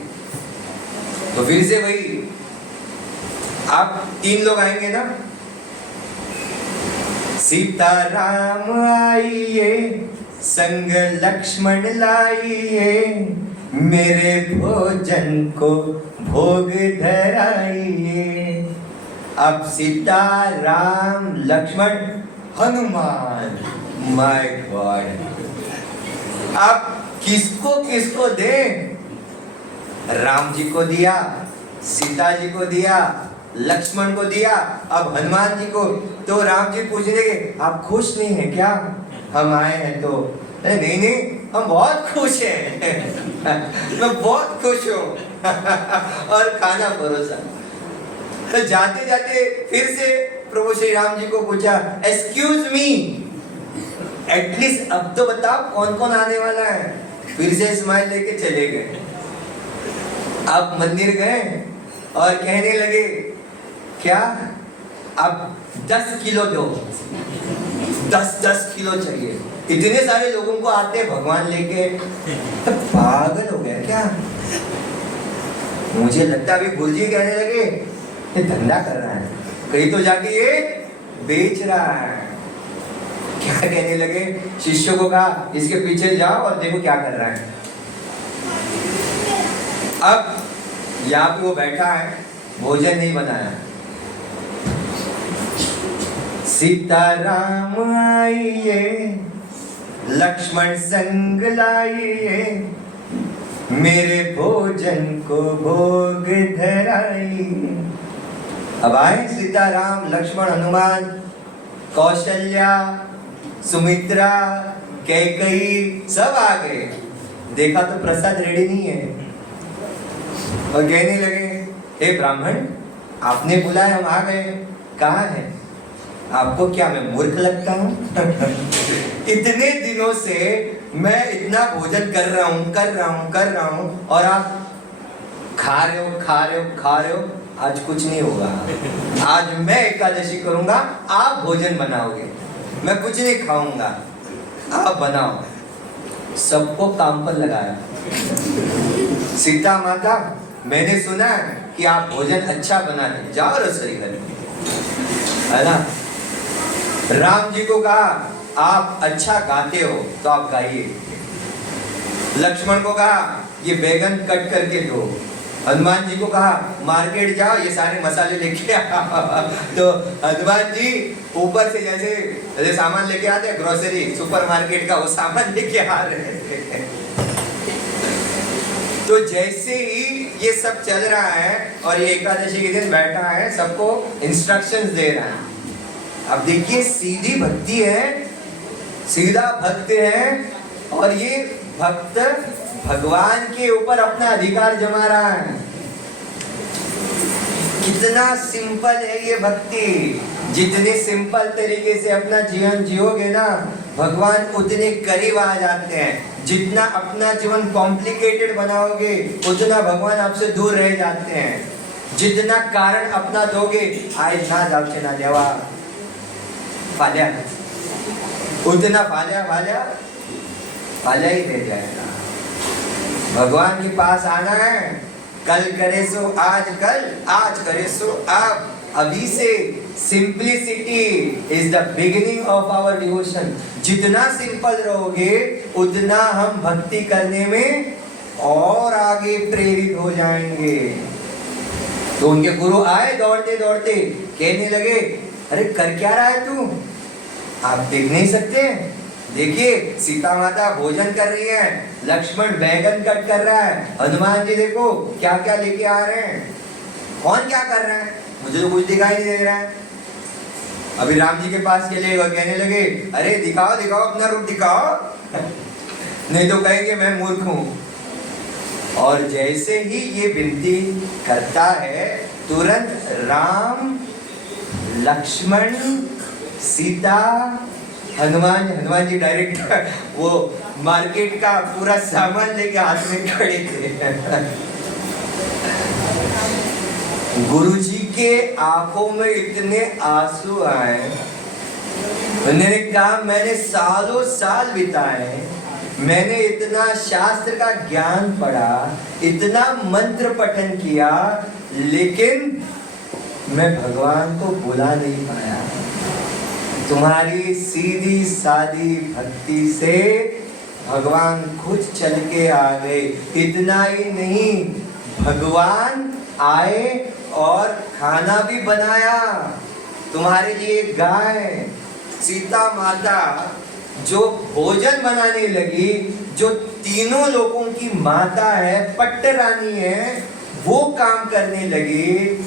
तो फिर से वही, आप 3 लोग आएंगे ना, सीता राम आइए, संग लक्ष्मण लाइए, मेरे भोजन को भोग धराइए। अब सीता, राम, लक्ष्मण, हनुमान, माय गॉड, अब किसको किसको दें? राम जी को दिया, सीता जी को दिया, लक्ष्मण को दिया, अब हनुमान जी को। तो राम जी पूछ रहे आप खुश नहीं है क्या हम आए हैं? तो नहीं नहीं, हम बहुत खुश हैं। मैं बहुत खुश हूँ। और खाना परोसा। तो जाते जाते फिर से प्रभु श्री राम जी को पूछा, एक्सक्यूज मी, एटलीस्ट अब तो बताओ कौन कौन आने वाला है? फिर से स्माइल लेके चले गए। अब मंदिर गए और कहने लगे, क्या अब 10 किलो दो, 10 किलो चाहिए। इतने सारे लोगों को आते भगवान लेके, तो पागल हो गया क्या? मुझे लगता है अभी गुरुजी कहने लगे ये धंधा कर रहा है, कहीं तो जाके ये बेच रहा है। क्या कहने लगे? शिष्यों को कहा इसके पीछे जाओ और देखो क्या कर रहा है। अब यहाँ पे वो बैठा है, भोजन नहीं बनाया। सीताराम आइए, लक्ष्मण संग लाइए, मेरे भोजन को भोग धराइए। अब आए सीताराम, लक्ष्मण, हनुमान, कौशल्या, सुमित्रा, कैकेयी, सब आ गए। देखा तो प्रसाद रेडी नहीं है और कहने लगे, हे ब्राह्मण, आपने बुलाया, हम आ गए, कहाँ है? आपको क्या मैं मूर्ख लगता हूँ? इतने दिनों से मैं इतना भोजन कर रहा हूँ और आप खा रहे हो। आज कुछ नहीं होगा। आज मैं एकादशी करूंगा, आप भोजन बनाओगे, मैं कुछ नहीं खाऊंगा, आप बनाओ। सबको काम पर लगाया। सीता माता, मैंने सुना कि आप भोजन अच्छा बनाते, जाओ रसोई घर में, है ना? राम जी को कहा आप अच्छा गाते हो तो आप गाइए। लक्ष्मण को कहा ये बैगन कट करके दो। हनुमान जी को कहा मार्केट जाओ, ये सारे मसाले लेके आओ। तो हनुमान जी ऊपर से जैसे सामान लेके आते हैं, ग्रोसरी सुपरमार्केट का, वो सामान लेके आ रहे थे। तो जैसे ही ये सब चल रहा है और ये एकादशी के दिन बैठा है, सबको इंस्ट्रक्शंस दे रहा है। अब देखिए, सीधी भक्ति है, सीधा भक्त है, और ये भक्त भगवान के ऊपर अपना अधिकार जमा रहा है। कितना सिंपल है ये भक्ति। जितने सिंपल तरीके से अपना जीवन जियोगे ना, भगवान उतने करीब आ जाते हैं। जितना अपना जीवन कॉम्प्लिकेटेड बनाओगे, उतना भगवान आपसे दूर रह जाते हैं। जितना कारण अपना दोगे, आज ना जाओ ना देवा फाल्या, उतना फाल्या ही रह जाएगा। भगवान के पास आना है, कल करे सो आज कल, आज करे सो अब। अभी से simplicity is the beginning of our devotion. जितना सिंपल रहोगे, उतना हम भक्ति करने में और आगे प्रेरित हो जाएंगे। तो उनके गुरु आए दौड़ते दौड़ते, कहने लगे, अरे कर क्या रहा है तू? आप देख नहीं सकते? देखिए, सीता माता भोजन कर रही है, लक्ष्मण बैगन कट कर रहा है, हनुमान जी देखो क्या क्या लेके आ रहे हैं। कौन क्या कर रहा है? मुझे तो कुछ दिखाई नहीं दे रहा है। अभी राम जी के पास चले और कहने लगे, अरे दिखाओ दिखाओ, अपना रूप दिखाओ, नहीं तो कहेंगे मैं मूर्ख हूँ। और जैसे ही ये विनती करता है, तुरंत राम, लक्ष्मण, सीता, हनुमान जी डायरेक्ट वो मार्केट का पूरा सामान लेके हाथ में खड़े थे। गुरुजी के आंखों में इतने आंसू आए। उन्होंने कहा, मैंने सालों साल बिताए, मैंने इतना शास्त्र का ज्ञान पढ़ा, इतना मंत्र पठन किया, लेकिन मैं भगवान को बुला नहीं पाया। तुम्हारी सीधी सादी भक्ति से भगवान खुद चल के आ गए। इतना ही नहीं, भगवान आए और खाना भी बनाया तुम्हारे लिए। गाय सीता माता जो भोजन बनाने लगी, जो तीनों लोगों की माता है, पट्टरानी है, वो काम करने लगी।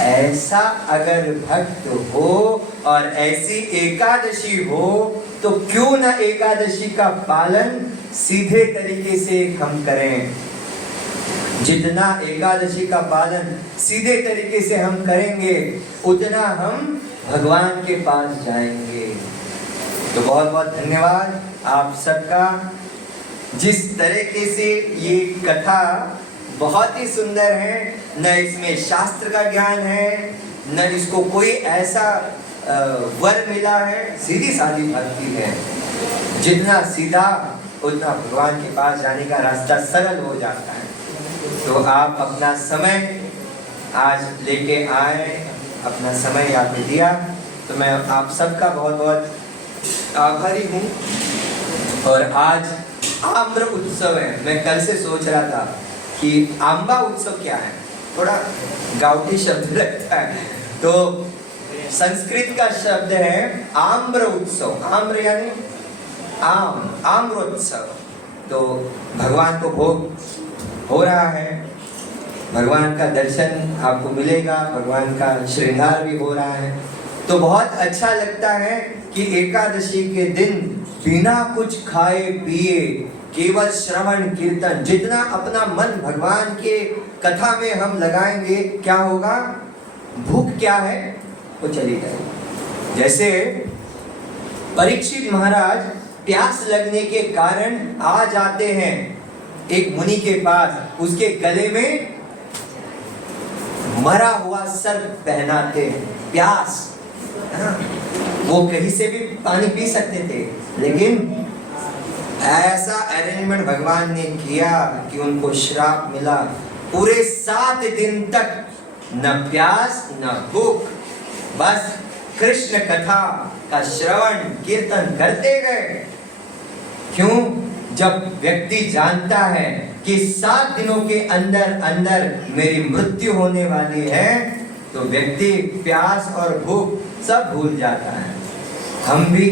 ऐसा अगर भक्त हो और ऐसी एकादशी हो तो क्यों ना एकादशी का पालन सीधे तरीके से हम करें। जितना एकादशी का पालन सीधे तरीके से हम करेंगे उतना हम भगवान के पास जाएंगे। तो बहुत बहुत धन्यवाद आप सबका। जिस तरीके से ये कथा बहुत ही सुंदर है, न इसमें शास्त्र का ज्ञान है, न इसको कोई ऐसा वर मिला है, सीधी सादी भक्ति है। जितना सीधा उतना भगवान के पास जाने का रास्ता सरल हो जाता है। तो आप अपना समय आज लेके आए, अपना समय यहाँ पे दिया, तो मैं आप सबका बहुत बहुत आभारी हूँ। और आज आम्र उत्सव है। मैं कल से सोच रहा था कि आंबा उत्सव क्या है, थोड़ा गाँवटी शब्द लगता है, तो संस्कृत का शब्द है आम्र उत्सव। आम्र यानी आम, आम्रोत्सव। तो भगवान को भोग हो रहा है, भगवान का दर्शन आपको मिलेगा, भगवान का श्रृंगार भी हो रहा है। तो बहुत अच्छा लगता है कि एकादशी के दिन बिना कुछ खाए पिए केवल श्रवण कीर्तन, जितना अपना मन भगवान के कथा में हम लगाएंगे, क्या होगा, भूख क्या है वो चली जाएगी। जैसे परीक्षित महाराज प्यास लगने के कारण आ जाते हैं एक मुनि के पास, उसके गले में मरा हुआ सर्प पहनाते हैं, प्यास है ना? वो कहीं से भी पानी पी सकते थे, लेकिन ऐसा अरेंजमेंट भगवान ने किया कि उनको श्राप मिला। पूरे 7 दिन तक न प्यास न भूख, बस कृष्ण कथा का श्रवण कीर्तन करते गए। क्यों? जब व्यक्ति जानता है कि 7 दिनों के अंदर अंदर मेरी मृत्यु होने वाली है, तो व्यक्ति प्यास और भूख सब भूल जाता है। हम भी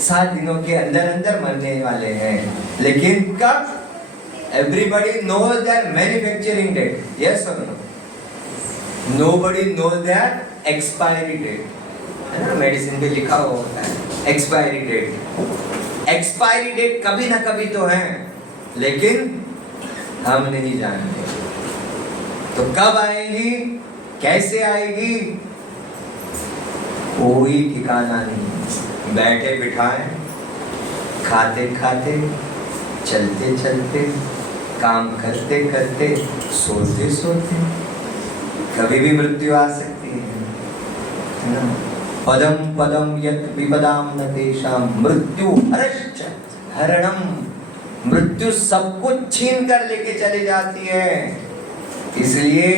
7 दिनों के अंदर अंदर मरने वाले हैं, लेकिन कब? Everybody knows their manufacturing date, yes और no? Nobody knows their expiry date, है ना? मेडिसिन पे लिखा हुआ होता है एक्सपायरी डेट। एक्सपायरी डेट कभी ना कभी तो है, लेकिन हम नहीं जानते तो कब आएगी, कैसे आएगी, कोई ठिकाना नहीं। बैठे बिठाए, खाते खाते, चलते चलते, काम करते करते, सोते सोते, कभी भी मृत्यु आ सकती है ना? पदम पदम यत् विपदाम न तेषां मृत्यु हरश्च हरणम। मृत्यु सब कुछ छीन कर लेके चली जाती है। इसलिए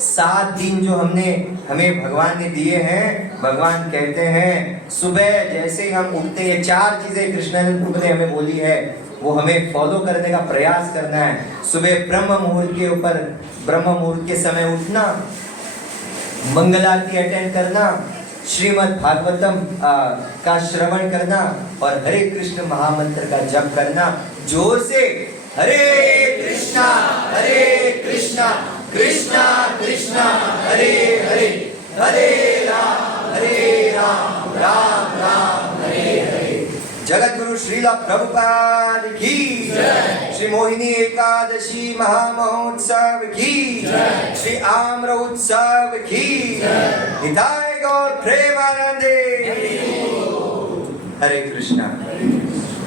7 दिन जो हमें भगवान ने दिए हैं, भगवान कहते हैं सुबह जैसे ही हम उठते हैं, 4 चीजें कृष्ण ने हमें बोली है, वो हमें फॉलो करने का प्रयास करना है। सुबह ब्रह्म मुहूर्त के समय उठना, मंगल आरती अटेंड करना, श्रीमद् भागवतम का श्रवण करना और हरे कृष्ण महामंत्र का जप करना। जोर से हरे कृष्णा कृष्णा कृष्णा हरे हरे, हरे राम राम राम हरे हरे। जगत गुरु श्रीला प्रभुपाद की जय। श्री मोहिनी एकादशी महामहोत्सव की जय। श्री आम्र उत्सव की जय। निताय गौर प्रेमानंदे। हरे कृष्णा।